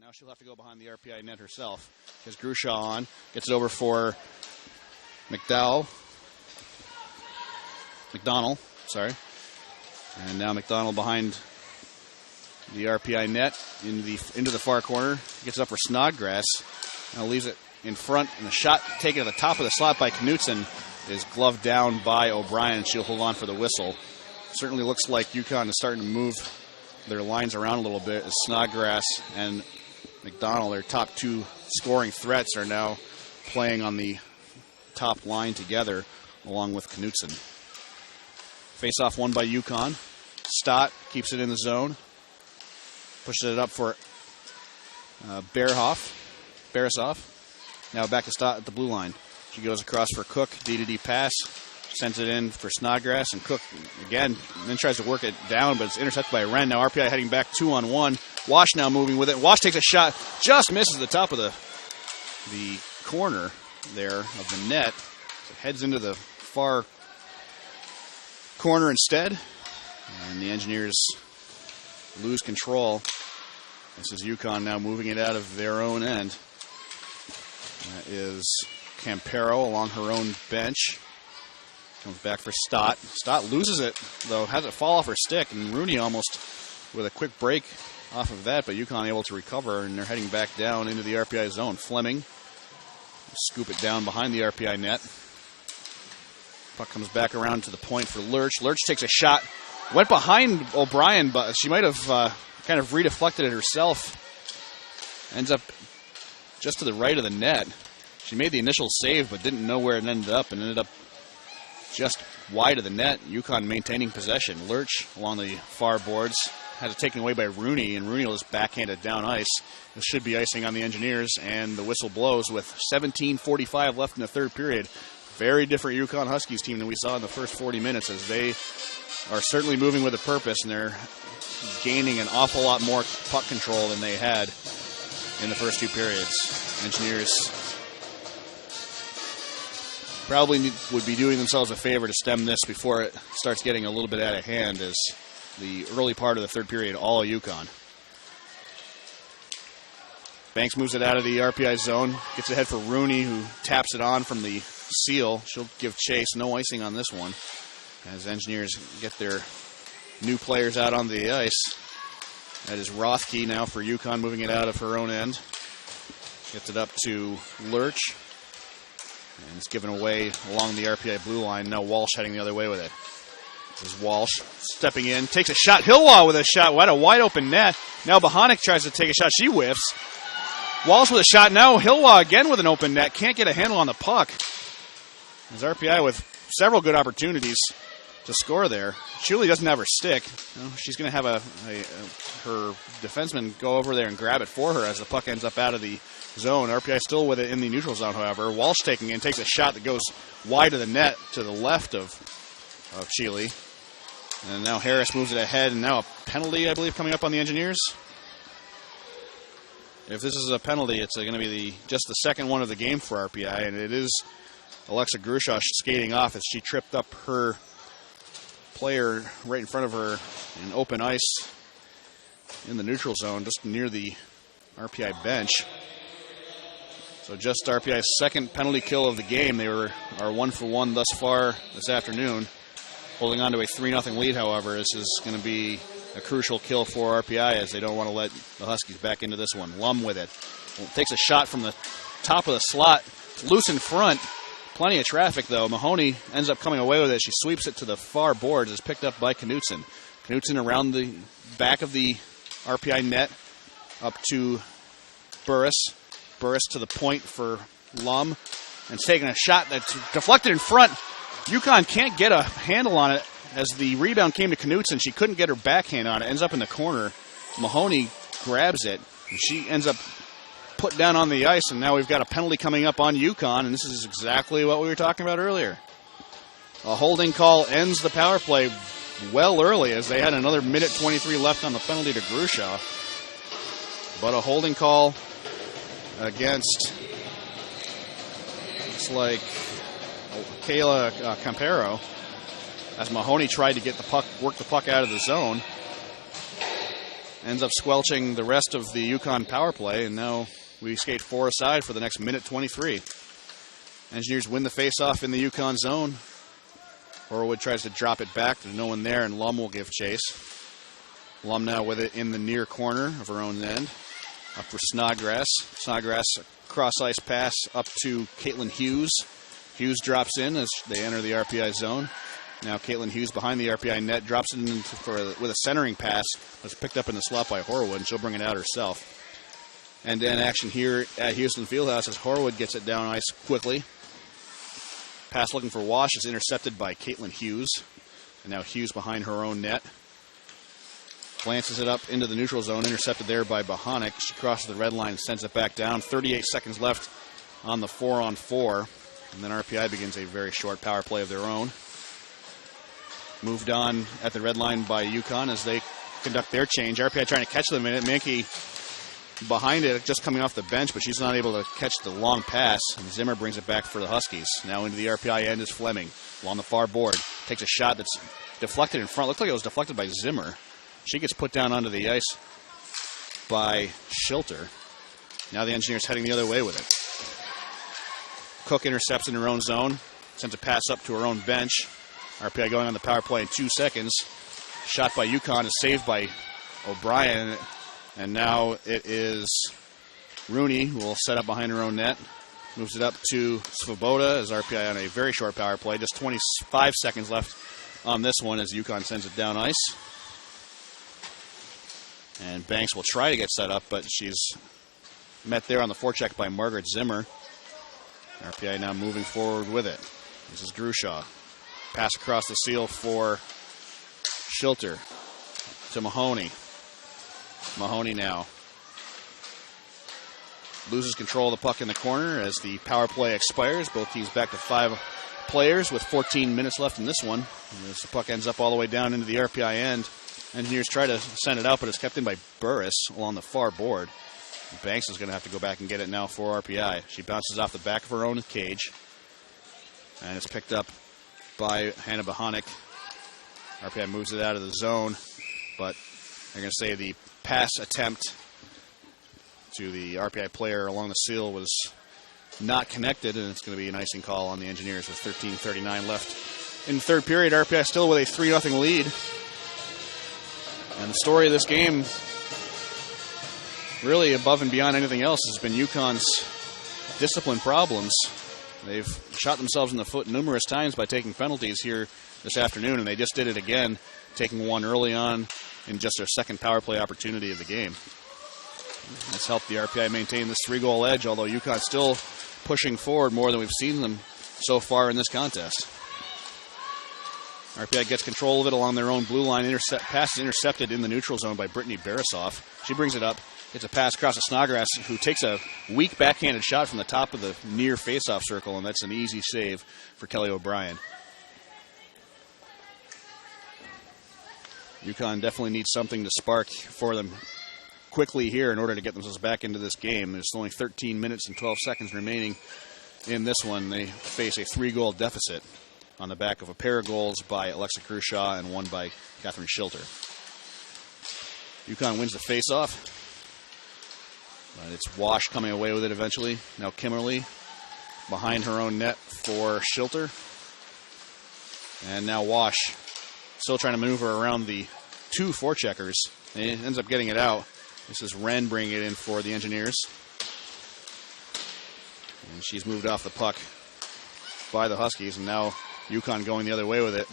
Now she'll have to go behind the RPI net herself. Has Grushaw on. Gets it over for McDonald. And now McDonald behind the RPI net into the far corner. Gets it up for Snodgrass. Now leaves it in front. And the shot taken at the top of the slot by Knutson is gloved down by O'Brien. She'll hold on for the whistle. Certainly looks like UConn is starting to move their lines around a little bit as Snodgrass and McDonald, their top two scoring threats, are now playing on the top line together along with Knutson. Face-off won by UConn. Stott keeps it in the zone. Pushes it up for Beresov. Now back to Stott at the blue line. She goes across for Cook. D-to-D pass. Sends it in for Snodgrass, and Cook again then tries to work it down, but it's intercepted by Wren. Now RPI heading back 2-on-1. Wash now moving with it. Wash takes a shot, just misses the top of the corner there of the net. So heads into the far corner instead, and the Engineers lose control. This is UConn now moving it out of their own end. That is Campero along her own bench. Comes back for Stott. Stott loses it, though, has it fall off her stick, and Rooney almost with a quick break off of that, but UConn able to recover, and they're heading back down into the RPI zone. Fleming scoop it down behind the RPI net. Puck comes back around to the point for Lurch. Lurch takes a shot. Went behind O'Brien, but she might have kind of redeflected it herself. Ends up just to the right of the net. She made the initial save, but didn't know where it ended up, and ended up just wide of the net. UConn maintaining possession. Lurch along the far boards has it taken away by Rooney, and Rooney will just backhand it down ice. This should be icing on the Engineers, and the whistle blows with 17:45 left in the third period. Very different UConn Huskies team than we saw in the first 40 minutes, as they are certainly moving with a purpose, and they're gaining an awful lot more puck control than they had in the first two periods. Engineers probably would be doing themselves a favor to stem this before it starts getting a little bit out of hand, as the early part of the third period, all UConn. Banks moves it out of the RPI zone, gets ahead for Rooney, who taps it on from the seal. She'll give chase. No icing on this one, as Engineers get their new players out on the ice. That is Rothke now for UConn, moving it out of her own end. Gets it up to Lurch. And it's given away along the RPI blue line. Now Walsh heading the other way with it. This is Walsh stepping in. Takes a shot. Hilwa with a shot. What a wide open net. Now Bohanek tries to take a shot. She whiffs. Walsh with a shot. Now Hilwa again with an open net. Can't get a handle on the puck. As RPI with several good opportunities to score there. Shuley doesn't have her stick. She's going to have her defenseman go over there and grab it for her as the puck ends up out of the zone. RPI still with it in the neutral zone, however. Walsh taking in, takes a shot that goes wide of the net to the left of Shealy. And now Harris moves it ahead, and now a penalty, I believe, coming up on the Engineers. If this is a penalty, it's going to be just the second one of the game for RPI, and it is Alexa Grushaw skating off as she tripped up her player right in front of her in open ice in the neutral zone, just near the RPI bench. So just RPI's second penalty kill of the game. They are 1-for-1 thus far this afternoon. Holding on to a 3-0 lead, however. This is going to be a crucial kill for RPI, as they don't want to let the Huskies back into this one. Lum with it. Takes a shot from the top of the slot. Loose in front. Plenty of traffic, though. Mahoney ends up coming away with it. She sweeps it to the far boards. It's picked up by Knutson. Knutson around the back of the RPI net up to Burris. Burris to the point for Lum. And it's taking a shot that's deflected in front. UConn can't get a handle on it as the rebound came to Knutson. She couldn't get her backhand on it. Ends up in the corner. Mahoney grabs it. And she ends up put down on the ice, and now we've got a penalty coming up on UConn, and this is exactly what we were talking about earlier. A holding call ends the power play well early, as they had another minute 23 left on the penalty to Grushaw. But a holding call against, looks like, Kayla Campero, as Mahoney tried to get the puck, work the puck out of the zone. ends up squelching the rest of the Yukon power play, and now we skate 4 aside for the next minute 23. Engineers win the face-off in the Yukon zone. Horwood tries to drop it back. There's no one there, and Lum will give chase. Lum now with it in the near corner of her own end. Up for Snodgrass. Snodgrass, cross-ice pass up to Caitlin Hughes. Hughes drops in as they enter the RPI zone. Now Caitlin Hughes behind the RPI net, drops it in with a centering pass. Was picked up in the slot by Horwood, and she'll bring it out herself. And then action here at Houston Fieldhouse as Horwood gets it down ice quickly. Pass looking for Wash is intercepted by Caitlin Hughes. And now Hughes behind her own net. Glances it up into the neutral zone, intercepted there by Bohonic. She crosses the red line and sends it back down. 38 seconds left on the 4-on-4. And then RPI begins a very short power play of their own. Moved on at the red line by Yukon as they conduct their change. RPI trying to catch them in it. Mankey behind it, just coming off the bench, but she's not able to catch the long pass. And Zimmer brings it back for the Huskies. Now into the RPI end is Fleming along the far board. Takes a shot that's deflected in front. Looked like it was deflected by Zimmer. She gets put down onto the ice by Schilter. Now the Engineers heading the other way with it. Cook intercepts in her own zone. Sends a pass up to her own bench. RPI going on the power play in 2 seconds. Shot by Yukon is saved by O'Brien. And now it is Rooney who will set up behind her own net. Moves it up to Svoboda as RPI on a very short power play. Just 25 seconds left on this one as Yukon sends it down ice. And Banks will try to get set up, but she's met there on the forecheck by Margaret Zimmer. RPI now moving forward with it. This is Grushaw. Pass across the seal for Schilter to Mahoney. Mahoney now loses control of the puck in the corner as the power play expires. Both teams back to 5 players with 14 minutes left in this one. As the puck ends up all the way down into the RPI end. Engineers try to send it out, but it's kept in by Burris along the far board. Banks is going to have to go back and get it now for RPI. She bounces off the back of her own cage. And it's picked up by Hannah Bohonic. RPI moves it out of the zone, but they're going to say the pass attempt to the RPI player along the seal was not connected, and it's going to be an icing call on the Engineers with 13:39 left in the third period. RPI still with a 3-0 lead. And the story of this game, really above and beyond anything else, has been UConn's discipline problems. They've shot themselves in the foot numerous times by taking penalties here this afternoon, and they just did it again, taking one early on in just their second power play opportunity of the game. That's helped the RPI maintain this 3-goal edge, although UConn's still pushing forward more than we've seen them so far in this contest. RPI gets control of it along their own blue line. Pass is intercepted in the neutral zone by Brittany Barasoff. She brings it up. It's a pass across to Snodgrass, who takes a weak backhanded shot from the top of the near faceoff circle, and that's an easy save for Kelly O'Brien. UConn definitely needs something to spark for them quickly here in order to get themselves back into this game. There's only 13 minutes and 12 seconds remaining in this one. They face a 3-goal deficit on the back of a pair of goals by Alexa Crushaw and one by Catherine Schilter. UConn wins the faceoff. But it's Wash coming away with it eventually. Now Kimmerly behind her own net for Schilter. And now Wash still trying to maneuver around the 2 forecheckers. And he ends up getting it out. This is Wren bringing it in for the Engineers. And she's moved off the puck by the Huskies. And now UConn going the other way with it.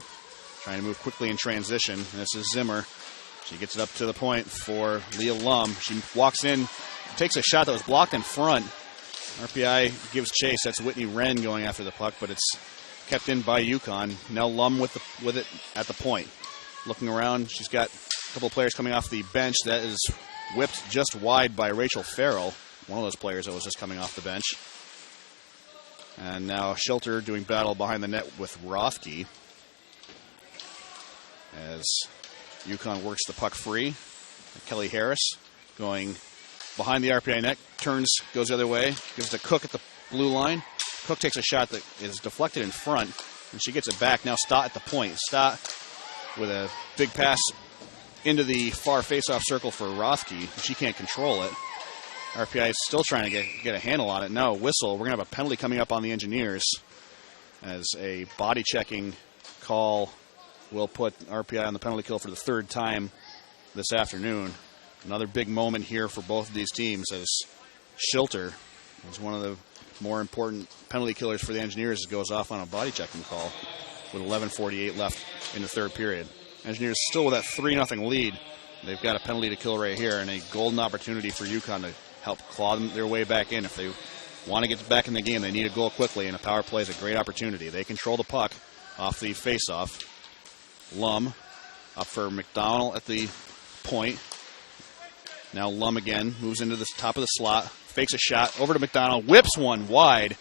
Trying to move quickly in transition. And this is Zimmer. She gets it up to the point for Leah Lum. She walks in, takes a shot that was blocked in front. RPI gives chase. That's Whitney Wren going after the puck, but it's kept in by UConn. Now Lum with it at the point. Looking around, she's got a couple of players coming off the bench. That is whipped just wide by Rachel Farrell, one of those players that was just coming off the bench. And now Schilter doing battle behind the net with Rothke as UConn works the puck free. Kelly Harris going behind the RPI net, turns, goes the other way, gives it to Cook at the blue line. Cook takes a shot that is deflected in front, and she gets it back. Now Stott at the point. Stott with a big pass into the far face-off circle for Rothke. She can't control it. RPI is still trying to get a handle on it. No, whistle. We're going to have a penalty coming up on the Engineers as a body checking call will put RPI on the penalty kill for the third time this afternoon. Another big moment here for both of these teams as Schilter is one of the more important penalty killers for the Engineers. Goes off on a body checking call with 11:48 left in the third period. Engineers still with that 3-0 lead. They've got a penalty to kill right here and a golden opportunity for UConn to help claw their way back in. If they want to get back in the game, they need a goal quickly, and a power play is a great opportunity. They control the puck off the face-off. Lum up for McDonald at the point. Now Lum again moves into the top of the slot, fakes a shot over to McDonald, whips one wide.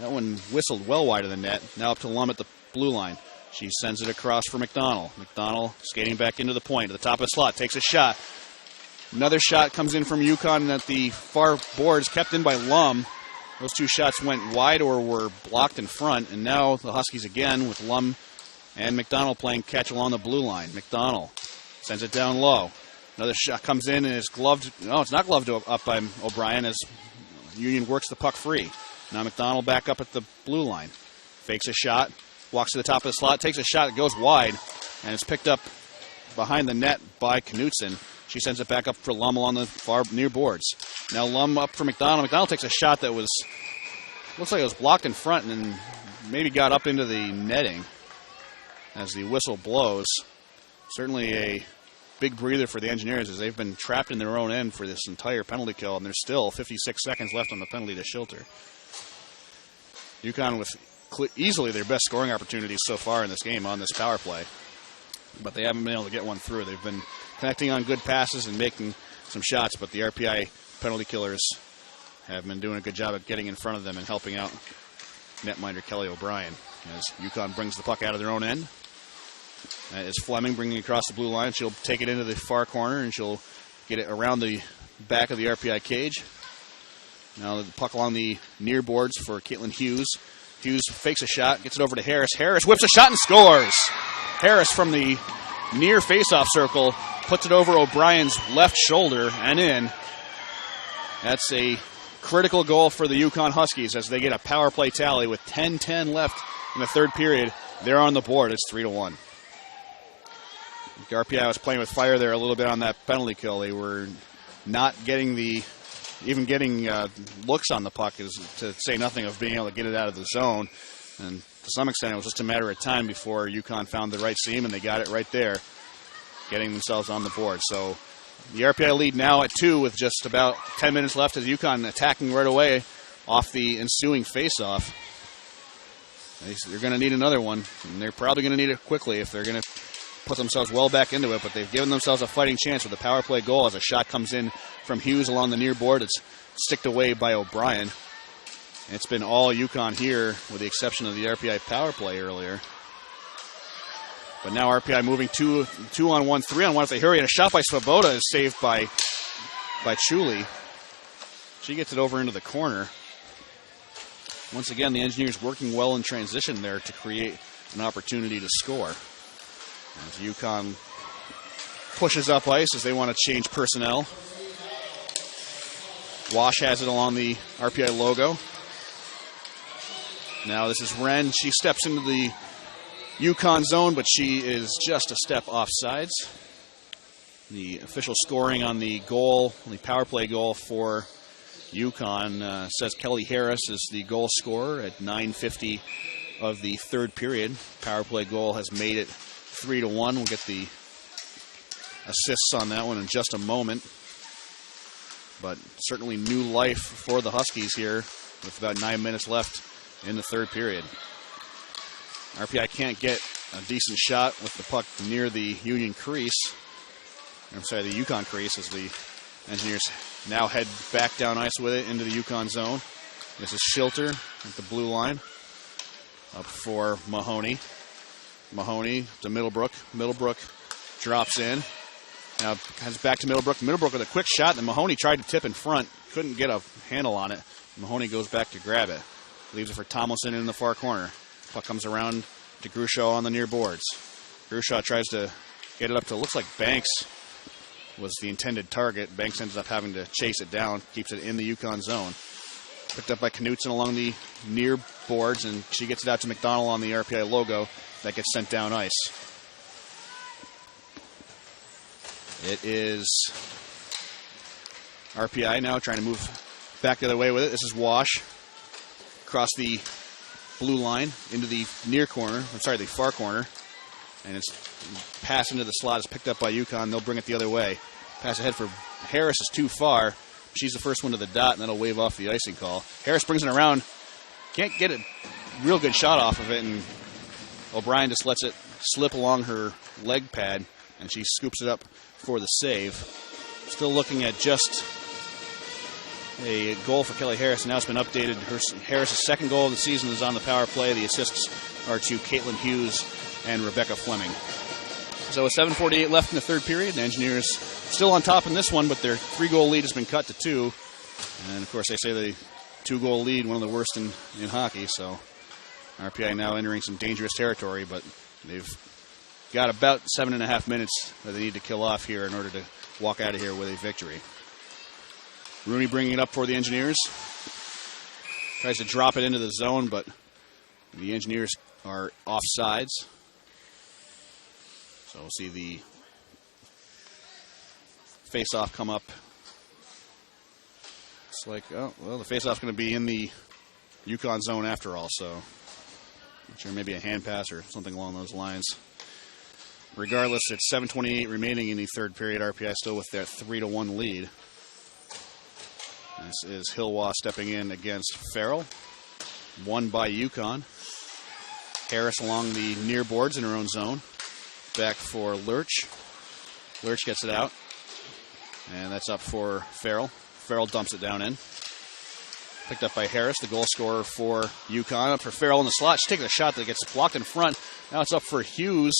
That one whistled well wide of the net. Now up to Lum at the blue line. She sends it across for McDonald. McDonald skating back into the point at the top of the slot, takes a shot. Another shot comes in from UConn at the far boards, kept in by Lum. Those two shots went wide or were blocked in front, and now the Huskies again with Lum and McDonald playing catch along the blue line. McDonald sends it down low. Another shot comes in and is gloved. No, it's not gloved up by O'Brien as Union works the puck free. Now McDonald back up at the blue line. Fakes a shot, walks to the top of the slot, takes a shot that goes wide, and it's picked up behind the net by Knutson. She sends it back up for Lum along the far near boards. Now Lum up for McDonald. McDonald takes a shot that looks like it was blocked in front and maybe got up into the netting as the whistle blows. Certainly a big breather for the Engineers as they've been trapped in their own end for this entire penalty kill, and there's still 56 seconds left on the penalty to Schilter. UConn with easily their best scoring opportunities so far in this game on this power play, but they haven't been able to get one through. They've been connecting on good passes and making some shots, but the RPI penalty killers have been doing a good job at getting in front of them and helping out netminder Kelly O'Brien as UConn brings the puck out of their own end. That is Fleming bringing it across the blue line. She'll take it into the far corner, and she'll get it around the back of the RPI cage. Now the puck along the near boards for Caitlin Hughes. Hughes fakes a shot, gets it over to Harris. Harris whips a shot and scores. Harris from the near face-off circle puts it over O'Brien's left shoulder and in. That's a critical goal for the UConn Huskies as they get a power play tally with 10:10 left in the third period. They're on the board. It's 3-1. The RPI was playing with fire there a little bit on that penalty kill. They were not getting looks on the puck, to say nothing of being able to get it out of the zone. And to some extent, it was just a matter of time before UConn found the right seam, and they got it right there, getting themselves on the board. So the RPI lead now at 2 with just about 10 minutes left as UConn attacking right away off the ensuing faceoff. They're going to need another one, and they're probably going to need it quickly if they're going to put themselves well back into it, but they've given themselves a fighting chance with a power play goal as a shot comes in from Hughes along the near board. It's sticked away by O'Brien. It's been all UConn here with the exception of the RPI power play earlier. But now RPI moving 2-on-1, 3-on-1 if they hurry, and a shot by Svoboda is saved by Chuli. She gets it over into the corner. Once again, the Engineers working well in transition there to create an opportunity to score. As UConn pushes up ice as they want to change personnel. Wash has it along the RPI logo. Now this is Wren. She steps into the UConn zone, but she is just a step offsides. The official scoring on the goal, the power play goal for UConn says Kelly Harris is the goal scorer at 9:50 of the third period. Power play goal has made it 3-1. We'll get the assists on that one in just a moment. But certainly new life for the Huskies here with about 9 minutes left in the third period. RPI can't get a decent shot with the puck near the Union crease. I'm sorry, the UConn crease as the Engineers now head back down ice with it into the UConn zone. This is Schilter at the blue line. Up for Mahoney. Mahoney to Middlebrook. Middlebrook drops in. Now comes back to Middlebrook. Middlebrook with a quick shot, and Mahoney tried to tip in front. Couldn't get a handle on it. Mahoney goes back to grab it. Leaves it for Tomlinson in the far corner. Puck comes around to Grushaw on the near boards. Grushaw tries to get it up to, looks like Banks was the intended target. Banks ends up having to chase it down, keeps it in the Yukon zone. Picked up by Knutson along the near boards, and she gets it out to McDonald on the RPI logo. That gets sent down ice. It is RPI now trying to move back the other way with it. This is Wash across the blue line into the near corner. I'm sorry, the far corner. And it's pass into the slot is picked up by Yukon. They'll bring it the other way. Pass ahead for Harris is too far. She's the first one to the dot, and that'll wave off the icing call. Harris brings it around. Can't get a real good shot off of it, and O'Brien just lets it slip along her leg pad, and she scoops it up for the save. Still looking at just a goal for Kelly Harris. Now it's been updated. Harris' second goal of the season is on the power play. The assists are to Caitlin Hughes and Rebecca Fleming. So with 7:48 left in the third period, the Engineers still on top in this one, but their 3-goal lead has been cut to 2. And, of course, they say the 2-goal lead, one of the worst in hockey. So RPI now entering some dangerous territory, but they've got about 7.5 minutes that they need to kill off here in order to walk out of here with a victory. Rooney bringing it up for the Engineers. Tries to drop it into the zone, but the Engineers are offsides. So we'll see the face-off come up. It's like, oh, well, the face-off's going to be in the Yukon zone after all, so I'm sure maybe a hand pass or something along those lines. Regardless, it's 7:28 remaining in the third period. RPI still with their 3-1 lead. This is Hilwa stepping in against Farrell. Won by Yukon. Harris along the near boards in her own zone. Back for Lurch. Lurch gets it out. And that's up for Farrell. Farrell dumps it down in. Picked up by Harris, the goal scorer for Yukon. Up for Farrell in the slot. She's taking a shot that gets blocked in front. Now it's up for Hughes.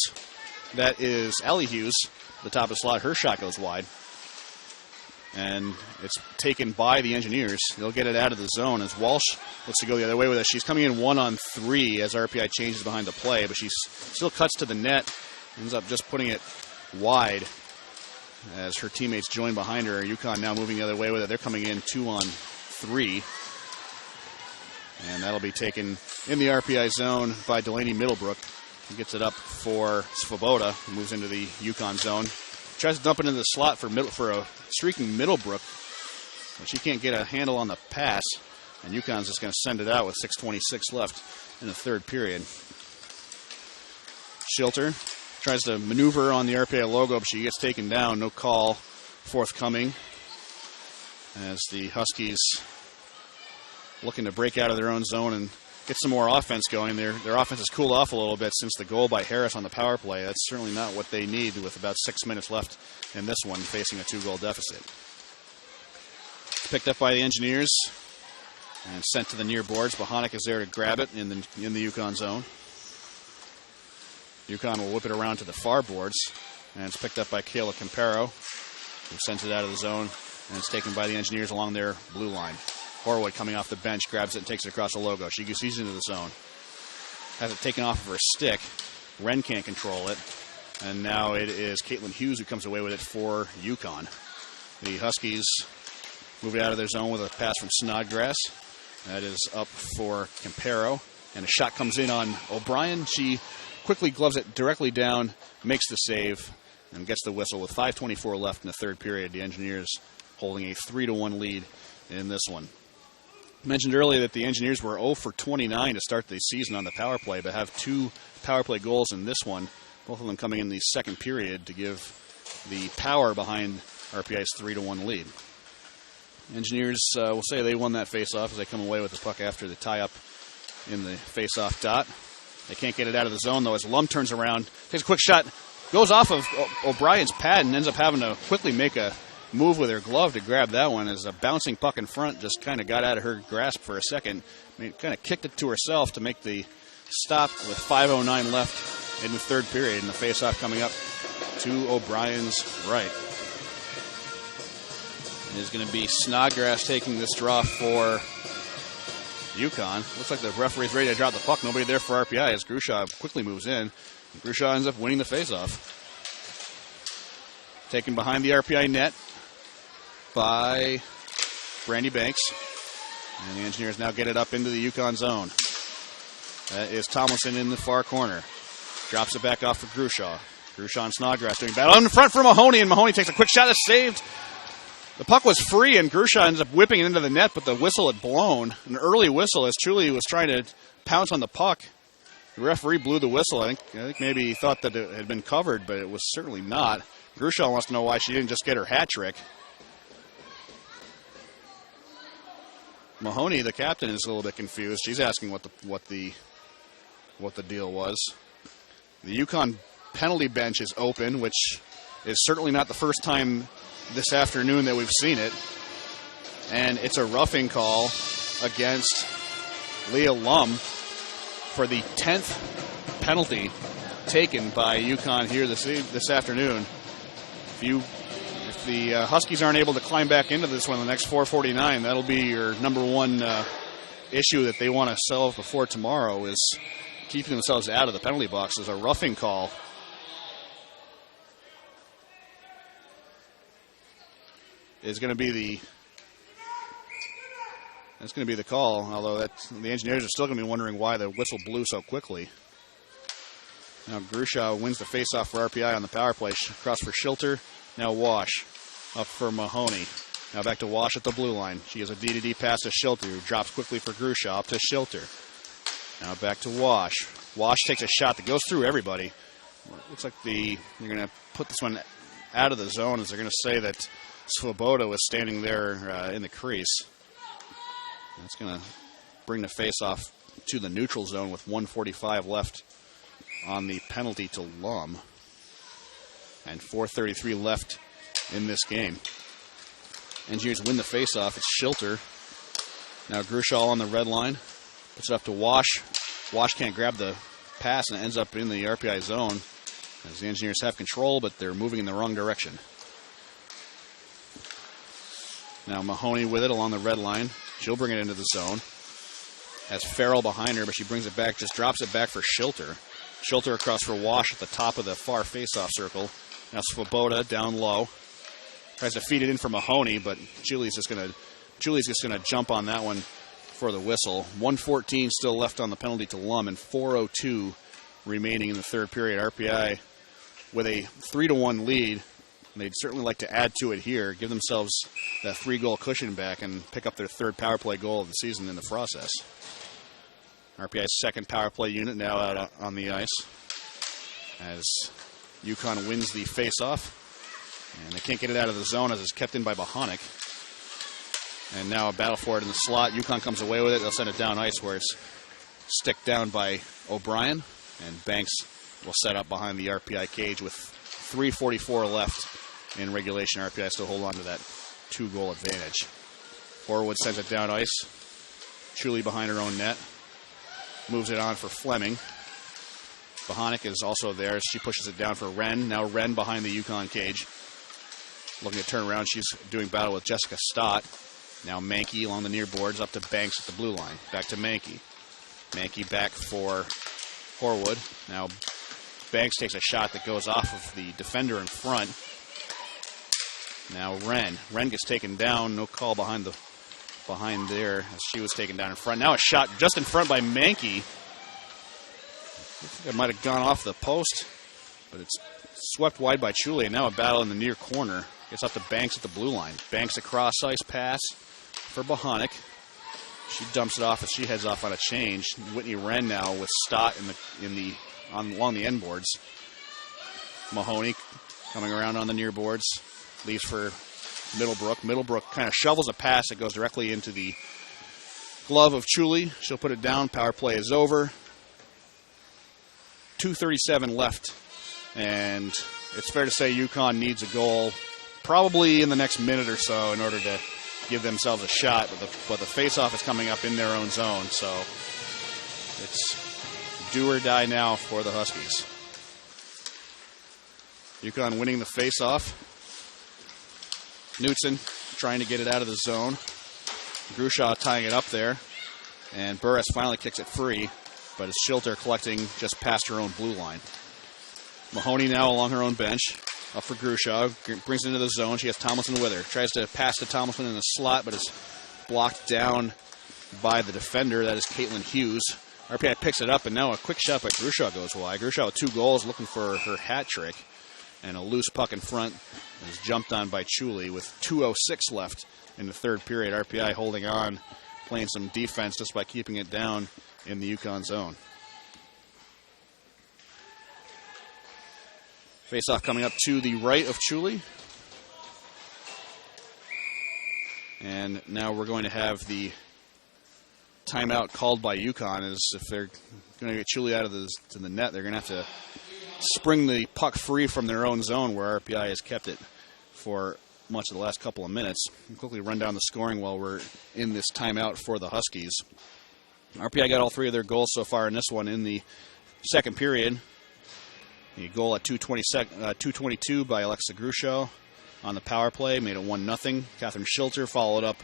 That is Allie Hughes. The top of the slot. Her shot goes wide. And it's taken by the Engineers. They'll get it out of the zone as Walsh looks to go the other way with it. She's coming in 1-on-3 as RPI changes behind the play, but she still cuts to the net. Ends up just putting it wide as her teammates join behind her. Yukon now moving the other way with it. They're coming in 2-on-3. And that'll be taken in the RPI zone by Delaney Middlebrook. He gets it up for Svoboda, who moves into the Yukon zone. Tries to dump it into the slot for a streaking Middlebrook, but she can't get a handle on the pass, and Yukon's just going to send it out with 6:26 left in the third period. Shilter tries to maneuver on the RPI logo, but she gets taken down. No call forthcoming as the Huskies looking to break out of their own zone and get some more offense going. Their offense has cooled off a little bit since the goal by Harris on the power play. That's certainly not what they need with about 6 minutes left in this one, facing a 2-goal deficit. Picked up by the Engineers and sent to the near boards. Bohanek is there to grab it in the Yukon zone. Yukon will whip it around to the far boards, and it's picked up by Kayla Campero, who sends it out of the zone, and it's taken by the Engineers along their blue line. Horwood coming off the bench, grabs it and takes it across the logo. She sees into the zone. Has it taken off of her stick. Wren can't control it. And now it is Caitlin Hughes who comes away with it for Yukon. The Huskies move it out of their zone with a pass from Snodgrass. That is up for Campero. And a shot comes in on O'Brien. She quickly gloves it directly down, makes the save, and gets the whistle with 5:24 left in the third period. The Engineers holding a 3-1 lead in this one. Mentioned earlier that the Engineers were 0 for 29 to start the season on the power play, but have 2 power play goals in this one, both of them coming in the second period to give the power behind RPI's 3-1 lead. Engineers will say they won that face-off as they come away with the puck after the tie-up in the face-off dot. They can't get it out of the zone, though, as Lum turns around, takes a quick shot, goes off of O'Brien's pad, and ends up having to quickly make a move with her glove to grab that one as a bouncing puck in front just kind of got out of her grasp for a second. Kind of kicked it to herself to make the stop with 5:09 left in the third period, and the face-off coming up to O'Brien's right. It is going to be Snodgrass taking this draw for Yukon. Looks like the referee's ready to drop the puck. Nobody there for RPI as Grushaw quickly moves in. Grushaw ends up winning the face-off. Taken behind the RPI net by Brandy Banks. And the Engineers now get it up into the Yukon zone. That is Tomlinson in the far corner. Drops it back off for Grushaw. Grushaw and Snodgrass doing battle in front for Mahoney, and Mahoney takes a quick shot that's saved. The puck was free, and Grushaw ends up whipping it into the net, but the whistle had blown. An early whistle as Chuli was trying to pounce on the puck. The referee blew the whistle. I think maybe he thought that it had been covered, but it was certainly not. Grushaw wants to know why she didn't just get her hat trick. Mahoney, the captain, is a little bit confused. She's asking what the deal was. The Yukon penalty bench is open, which is certainly not the first time this afternoon that we've seen it. And it's a roughing call against Leah Lum for the 10th penalty taken by Yukon here this afternoon. If the Huskies aren't able to climb back into this one in the next 4:49, that'll be your number one issue that they want to solve before tomorrow, is keeping themselves out of the penalty box. There's a roughing call. Is going to be the call, although the Engineers are still going to be wondering why the whistle blew so quickly. Now Grushaw wins the faceoff for RPI on the power play. Across for Shilter. Now Wash up for Mahoney. Now back to Wash at the blue line. She has a D-to-D pass to Shilter, who drops quickly for Grushaw up to Shilter. Now back to Wash. Wash takes a shot that goes through everybody. Looks like they're going to put this one out of the zone, as they're going to say that Svoboda was standing there in the crease. That's going to bring the face-off to the neutral zone with 1:45 left on the penalty to Lum. And 4:33 left in this game. Engineers win the face-off. It's Shilter. Now Grushaw on the red line. Puts it up to Wash. Wash can't grab the pass, and it ends up in the RPI zone, as the Engineers have control, but they're moving in the wrong direction. Now Mahoney with it along the red line. She'll bring it into the zone. Has Farrell behind her, but she brings it back, just drops it back for Shilter. Shilter across for Wash at the top of the far face-off circle. Now Svoboda down low. Tries to feed it in for Mahoney, but Julie's just gonna jump on that one for the whistle. 1:14 still left on the penalty to Lum, and 4:02 remaining in the third period. RPI with a 3-1 lead. They'd certainly like to add to it here, give themselves that 3-goal cushion back, and pick up their third power play goal of the season in the process. RPI's second power play unit now out on the ice, as Yukon wins the face-off. And they can't get it out of the zone, as it's kept in by Bohanek. And now a battle for it in the slot. Yukon comes away with it. They'll send it down ice, where it's sticked down by O'Brien. And Banks will set up behind the RPI cage with 3:44 left in regulation. RPI still hold on to that 2-goal advantage. Forward sends it down ice. Chuli behind her own net. Moves it on for Fleming. Bohanek is also there as she pushes it down for Wren. Now Wren behind the Yukon cage. Looking to turn around. She's doing battle with Jessica Stott. Now Mankey along the near boards up to Banks at the blue line. Back to Mankey. Mankey back for Horwood. Now Banks takes a shot that goes off of the defender in front. Now Wren. Wren gets taken down. No call behind there as she was taken down in front. Now a shot just in front by Mankey. I think it might have gone off the post, but it's swept wide by Chuli. And now a battle in the near corner. Gets up to Banks at the blue line. Banks a cross-ice pass for Bohanek. She dumps it off as she heads off on a change. Whitney Wren now with Stott along the end boards. Mahoney coming around on the near boards. Leaves for Middlebrook. Middlebrook kind of shovels a pass that goes directly into the glove of Chuli. She'll put it down. Power play is over. 2:37 left. And it's fair to say Yukon needs a goal probably in the next minute or so in order to give themselves a shot. But the face-off is coming up in their own zone. So it's do or die now for the Huskies. Yukon winning the face-off. Knutson trying to get it out of the zone. Grushaw tying it up there. And Burris finally kicks it free, but it's Shilter collecting just past her own blue line. Mahoney now along her own bench. Up for Grushaw. Brings it into the zone. She has Tomlinson with her. Tries to pass to Tomlinson in the slot, but is blocked down by the defender. That is Caitlin Hughes. RPI picks it up, and now a quick shot by Grushaw goes wide. Grushaw with 2 goals, looking for her hat trick. And a loose puck in front is jumped on by Chuli with 2:06 left in the third period. RPI holding on, playing some defense just by keeping it down in the Yukon zone. Face-off coming up to the right of Chuli. And now we're going to have the timeout called by Yukon. As if they're going to get Chuli out of the net, they're going to have to spring the puck free from their own zone where RPI has kept it for much of the last couple of minutes. I'll quickly run down the scoring while we're in this timeout for the Huskies. RPI got all 3 of their goals so far in this one in the second period. A goal at 2:22 by Alexa Grushaw on the power play, made it 1-0. Catherine Schilter followed up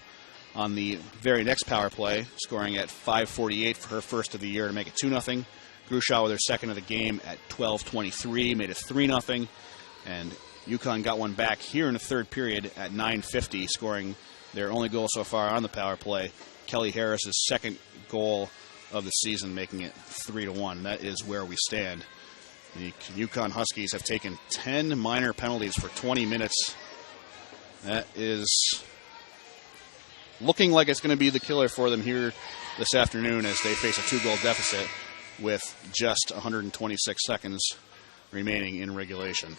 on the very next power play, scoring at 5:48 for her first of the year to make it 2-0. Grushaw with her second of the game at 12:23, made it 3-0. And Yukon got one back here in the third period at 9:50, scoring their only goal so far on the power play. Kelly Harris's second goal of the season, making it 3-1. That is where we stand. The Yukon Huskies have taken 10 minor penalties for 20 minutes. That is looking like it's going to be the killer for them here this afternoon as they face a 2-goal deficit with just 126 seconds remaining in regulation.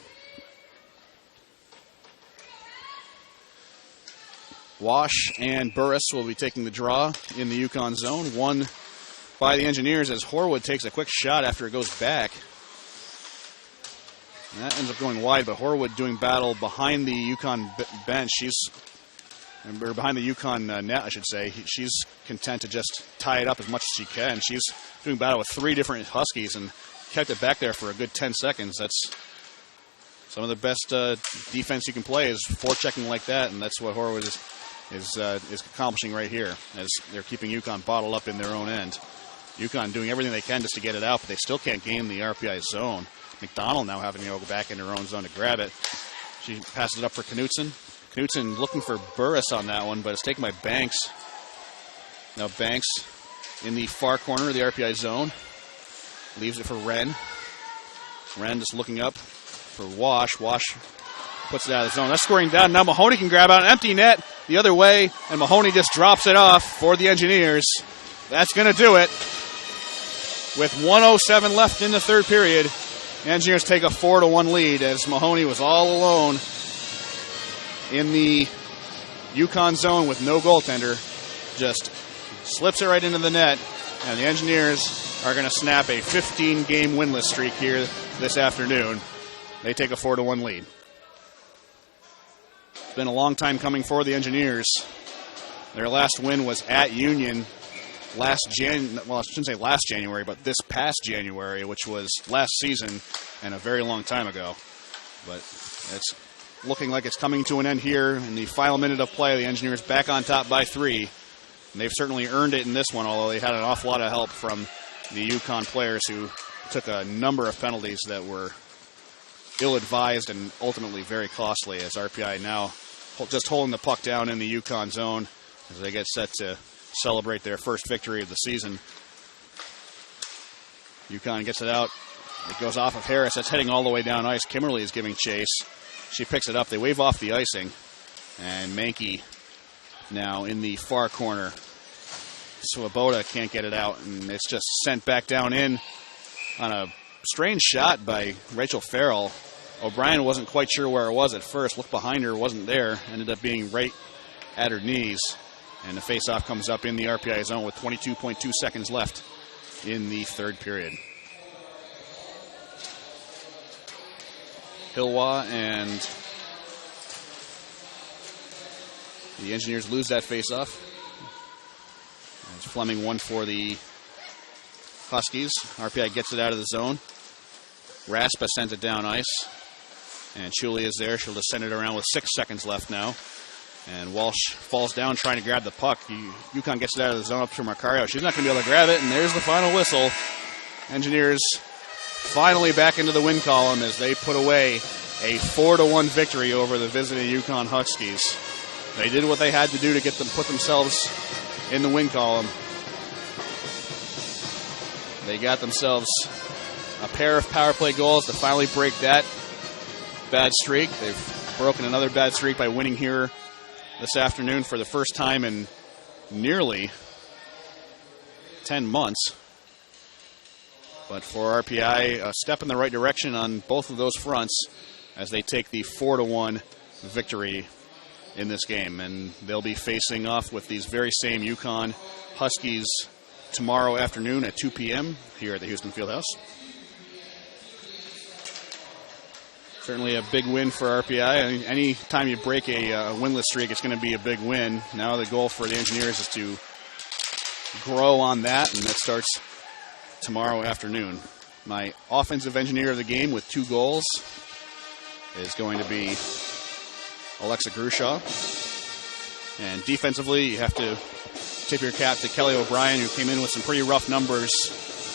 Wash and Burris will be taking the draw in the Yukon zone. One by the Engineers as Horwood takes a quick shot after it goes back. And that ends up going wide, but Horwood doing battle behind the Yukon bench. Or behind the Yukon net, I should say. She's content to just tie it up as much as she can. She's doing battle with 3 different Huskies and kept it back there for a good 10 seconds. That's some of the best defense you can play is forechecking like that, and that's what Horwood is accomplishing right here as they're keeping Yukon bottled up in their own end. Yukon doing everything they can just to get it out, but they still can't gain the RPI zone. McDonald now having to go back in her own zone to grab it. She passes it up for Knutson. Knutson looking for Burris on that one, but it's taken by Banks. Now Banks in the far corner of the RPI zone. Leaves it for Wren. Wren just looking up for Wash. Wash puts it out of the zone. That's scoring down. Now Mahoney can grab out an empty net the other way, and Mahoney just drops it off for the Engineers. That's going to do it. With 1:07 left in the third period, the Engineers take a 4-1 lead as Mahoney was all alone in the Yukon zone with no goaltender. Just slips it right into the net, and the Engineers are going to snap a 15-game winless streak here this afternoon. They take a 4-1 lead. It's been a long time coming for the Engineers. Their last win was at Union I shouldn't say last January, but this past January, which was last season and a very long time ago. But it's looking like it's coming to an end here in the final minute of play. The Engineers back on top by 3. And they've certainly earned it in this one, although they had an awful lot of help from the Yukon players who took a number of penalties that were ill-advised and ultimately very costly, as RPI now just holding the puck down in the Yukon zone as they get set to celebrate their first victory of the season. Yukon gets it out. It goes off of Harris. That's heading all the way down ice. Kimberly is giving chase. She picks it up. They wave off the icing. And Mankey now in the far corner. Swoboda can't get it out, and it's just sent back down in on a strange shot by Rachel Farrell. O'Brien wasn't quite sure where it was at first. Looked behind her, wasn't there. Ended up being right at her knees. And the faceoff comes up in the RPI zone with 22.2 seconds left in the third period. Hilwa and the Engineers lose that faceoff. As Fleming won for the Huskies. RPI gets it out of the zone. Raspa sends it down ice. And Chuli is there. She'll just send it around with 6 seconds left now. And Walsh falls down trying to grab the puck. Yukon gets it out of the zone up to Marcario. She's not going to be able to grab it, and there's the final whistle. Engineers finally back into the win column as they put away a 4-1 victory over the visiting Yukon Huskies. They did what they had to do to put themselves in the win column. They got themselves a pair of power play goals to finally break that bad streak. They've broken another bad streak by winning here this afternoon for the first time in nearly 10 months. But for RPI, a step in the right direction on both of those fronts as they take the 4-1 victory in this game. And they'll be facing off with these very same Yukon Huskies tomorrow afternoon at 2 p.m. here at the Houston Fieldhouse. Certainly a big win for RPI. Any time you break a winless streak, it's going to be a big win. Now the goal for the Engineers is to grow on that, and that starts tomorrow afternoon. My offensive engineer of the game with 2 goals is going to be Alexa Grushaw. And defensively, you have to tip your cap to Kelly O'Brien, who came in with some pretty rough numbers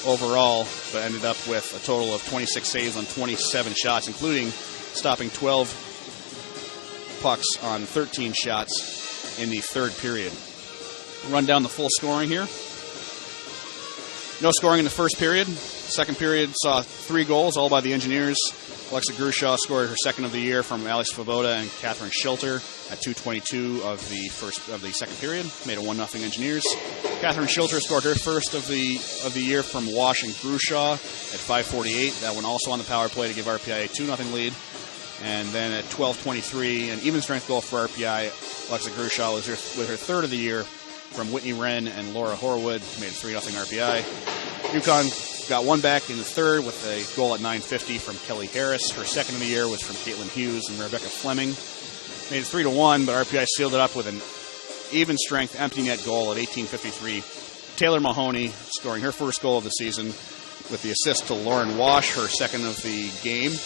overall, but ended up with a total of 26 saves on 27 shots, including stopping 12 pucks on 13 shots in the third period. Run down the full scoring here. No scoring in the first period. Second period saw 3 goals, all by the Engineers. Alexa Grushaw scored her second of the year from Alex Svoboda and Catherine Schilter at 2:22 of the second period. Made a 1-0 Engineers. Catherine Schilter scored her first of the year from Wash and Grushaw at 5:48. That one also on the power play to give RPI a 2-0 lead. And then at 12:23, an even strength goal for RPI. Alexa Grushaw was with her third of the year from Whitney Wren and Laura Horwood. Made 3-0 RPI. Yukon got one back in the third with a goal at 9:50 from Kelly Harris. Her second of the year was from Caitlin Hughes and Rebecca Fleming. Made it 3-1, but RPI sealed it up with an even strength empty net goal at 18:53. Taylor Mahoney scoring her first goal of the season with the assist to Lauren Wash, her second of the game.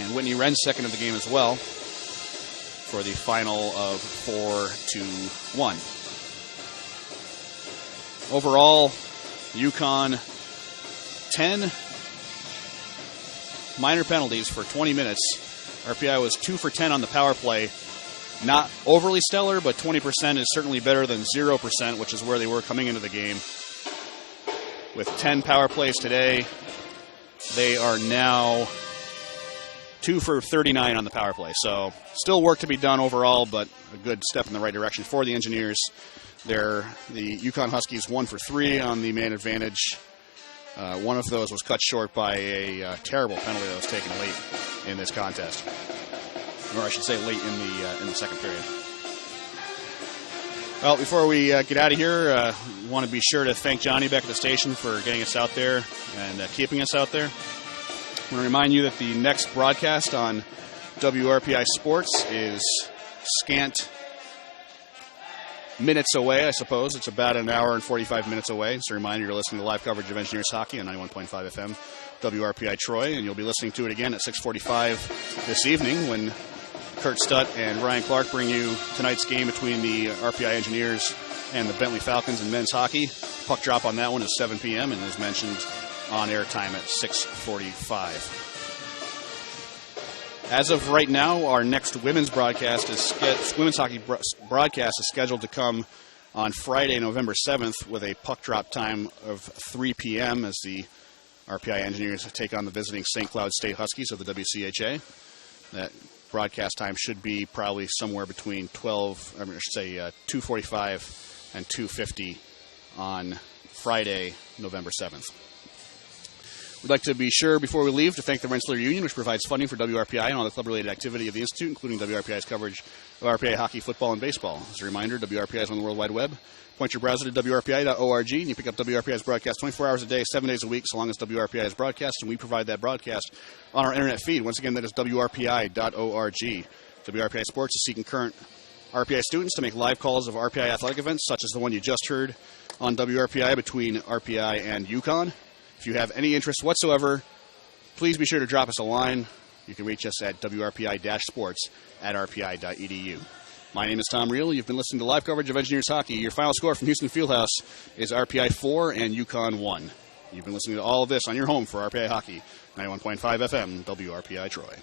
And Whitney Wren's second of the game as well for the final of 4-1. Overall, Yukon 10 minor penalties for 20 minutes. RPI was 2 for 10 on the power play. Not overly stellar, but 20% is certainly better than 0%, which is where they were coming into the game. With 10 power plays today, they are now 2 for 39 on the power play. So still work to be done overall, but a good step in the right direction for the Engineers. The Yukon Huskies 1 for 3 on the man advantage. One of those was cut short by a terrible penalty that was taken late in this contest, or I should say late in the second period. Well, before we get out of here, want to be sure to thank Johnny back at the station for getting us out there and keeping us out there. I want to remind you that the next broadcast on WRPI Sports is scant minutes away, I suppose. It's about an hour and 45 minutes away. It's a reminder you're listening to live coverage of Engineers Hockey on 91.5 FM, WRPI Troy, and you'll be listening to it again at 6:45 this evening when Kurt Stutt and Ryan Clark bring you tonight's game between the RPI Engineers and the Bentley Falcons in men's hockey. Puck drop on that one is 7 p.m. and as mentioned, on air time at 6:45. As of right now, our next women's broadcast women's hockey broadcast is scheduled to come on Friday, November 7th, with a puck drop time of 3 p.m. as the RPI Engineers take on the visiting St. Cloud State Huskies of the WCHA. That broadcast time should be probably somewhere between 2:45 and 2:50 on Friday, November 7th. We'd like to be sure, before we leave, to thank the Rensselaer Union, which provides funding for WRPI and all the club-related activity of the Institute, including WRPI's coverage of RPI hockey, football, and baseball. As a reminder, WRPI is on the World Wide Web. Point your browser to WRPI.org, and you pick up WRPI's broadcast 24 hours a day, 7 days a week, so long as WRPI is broadcast, and we provide that broadcast on our internet feed. Once again, that is WRPI.org. WRPI Sports is seeking current RPI students to make live calls of RPI athletic events, such as the one you just heard on WRPI between RPI and Yukon. If you have any interest whatsoever, please be sure to drop us a line. You can reach us at WRPI-sports@rpi.edu. My name is Tom Reel. You've been listening to live coverage of Engineers Hockey. Your final score from Houston Fieldhouse is RPI 4 and Yukon 1. You've been listening to all of this on your home for RPI Hockey, 91.5 FM, WRPI Troy.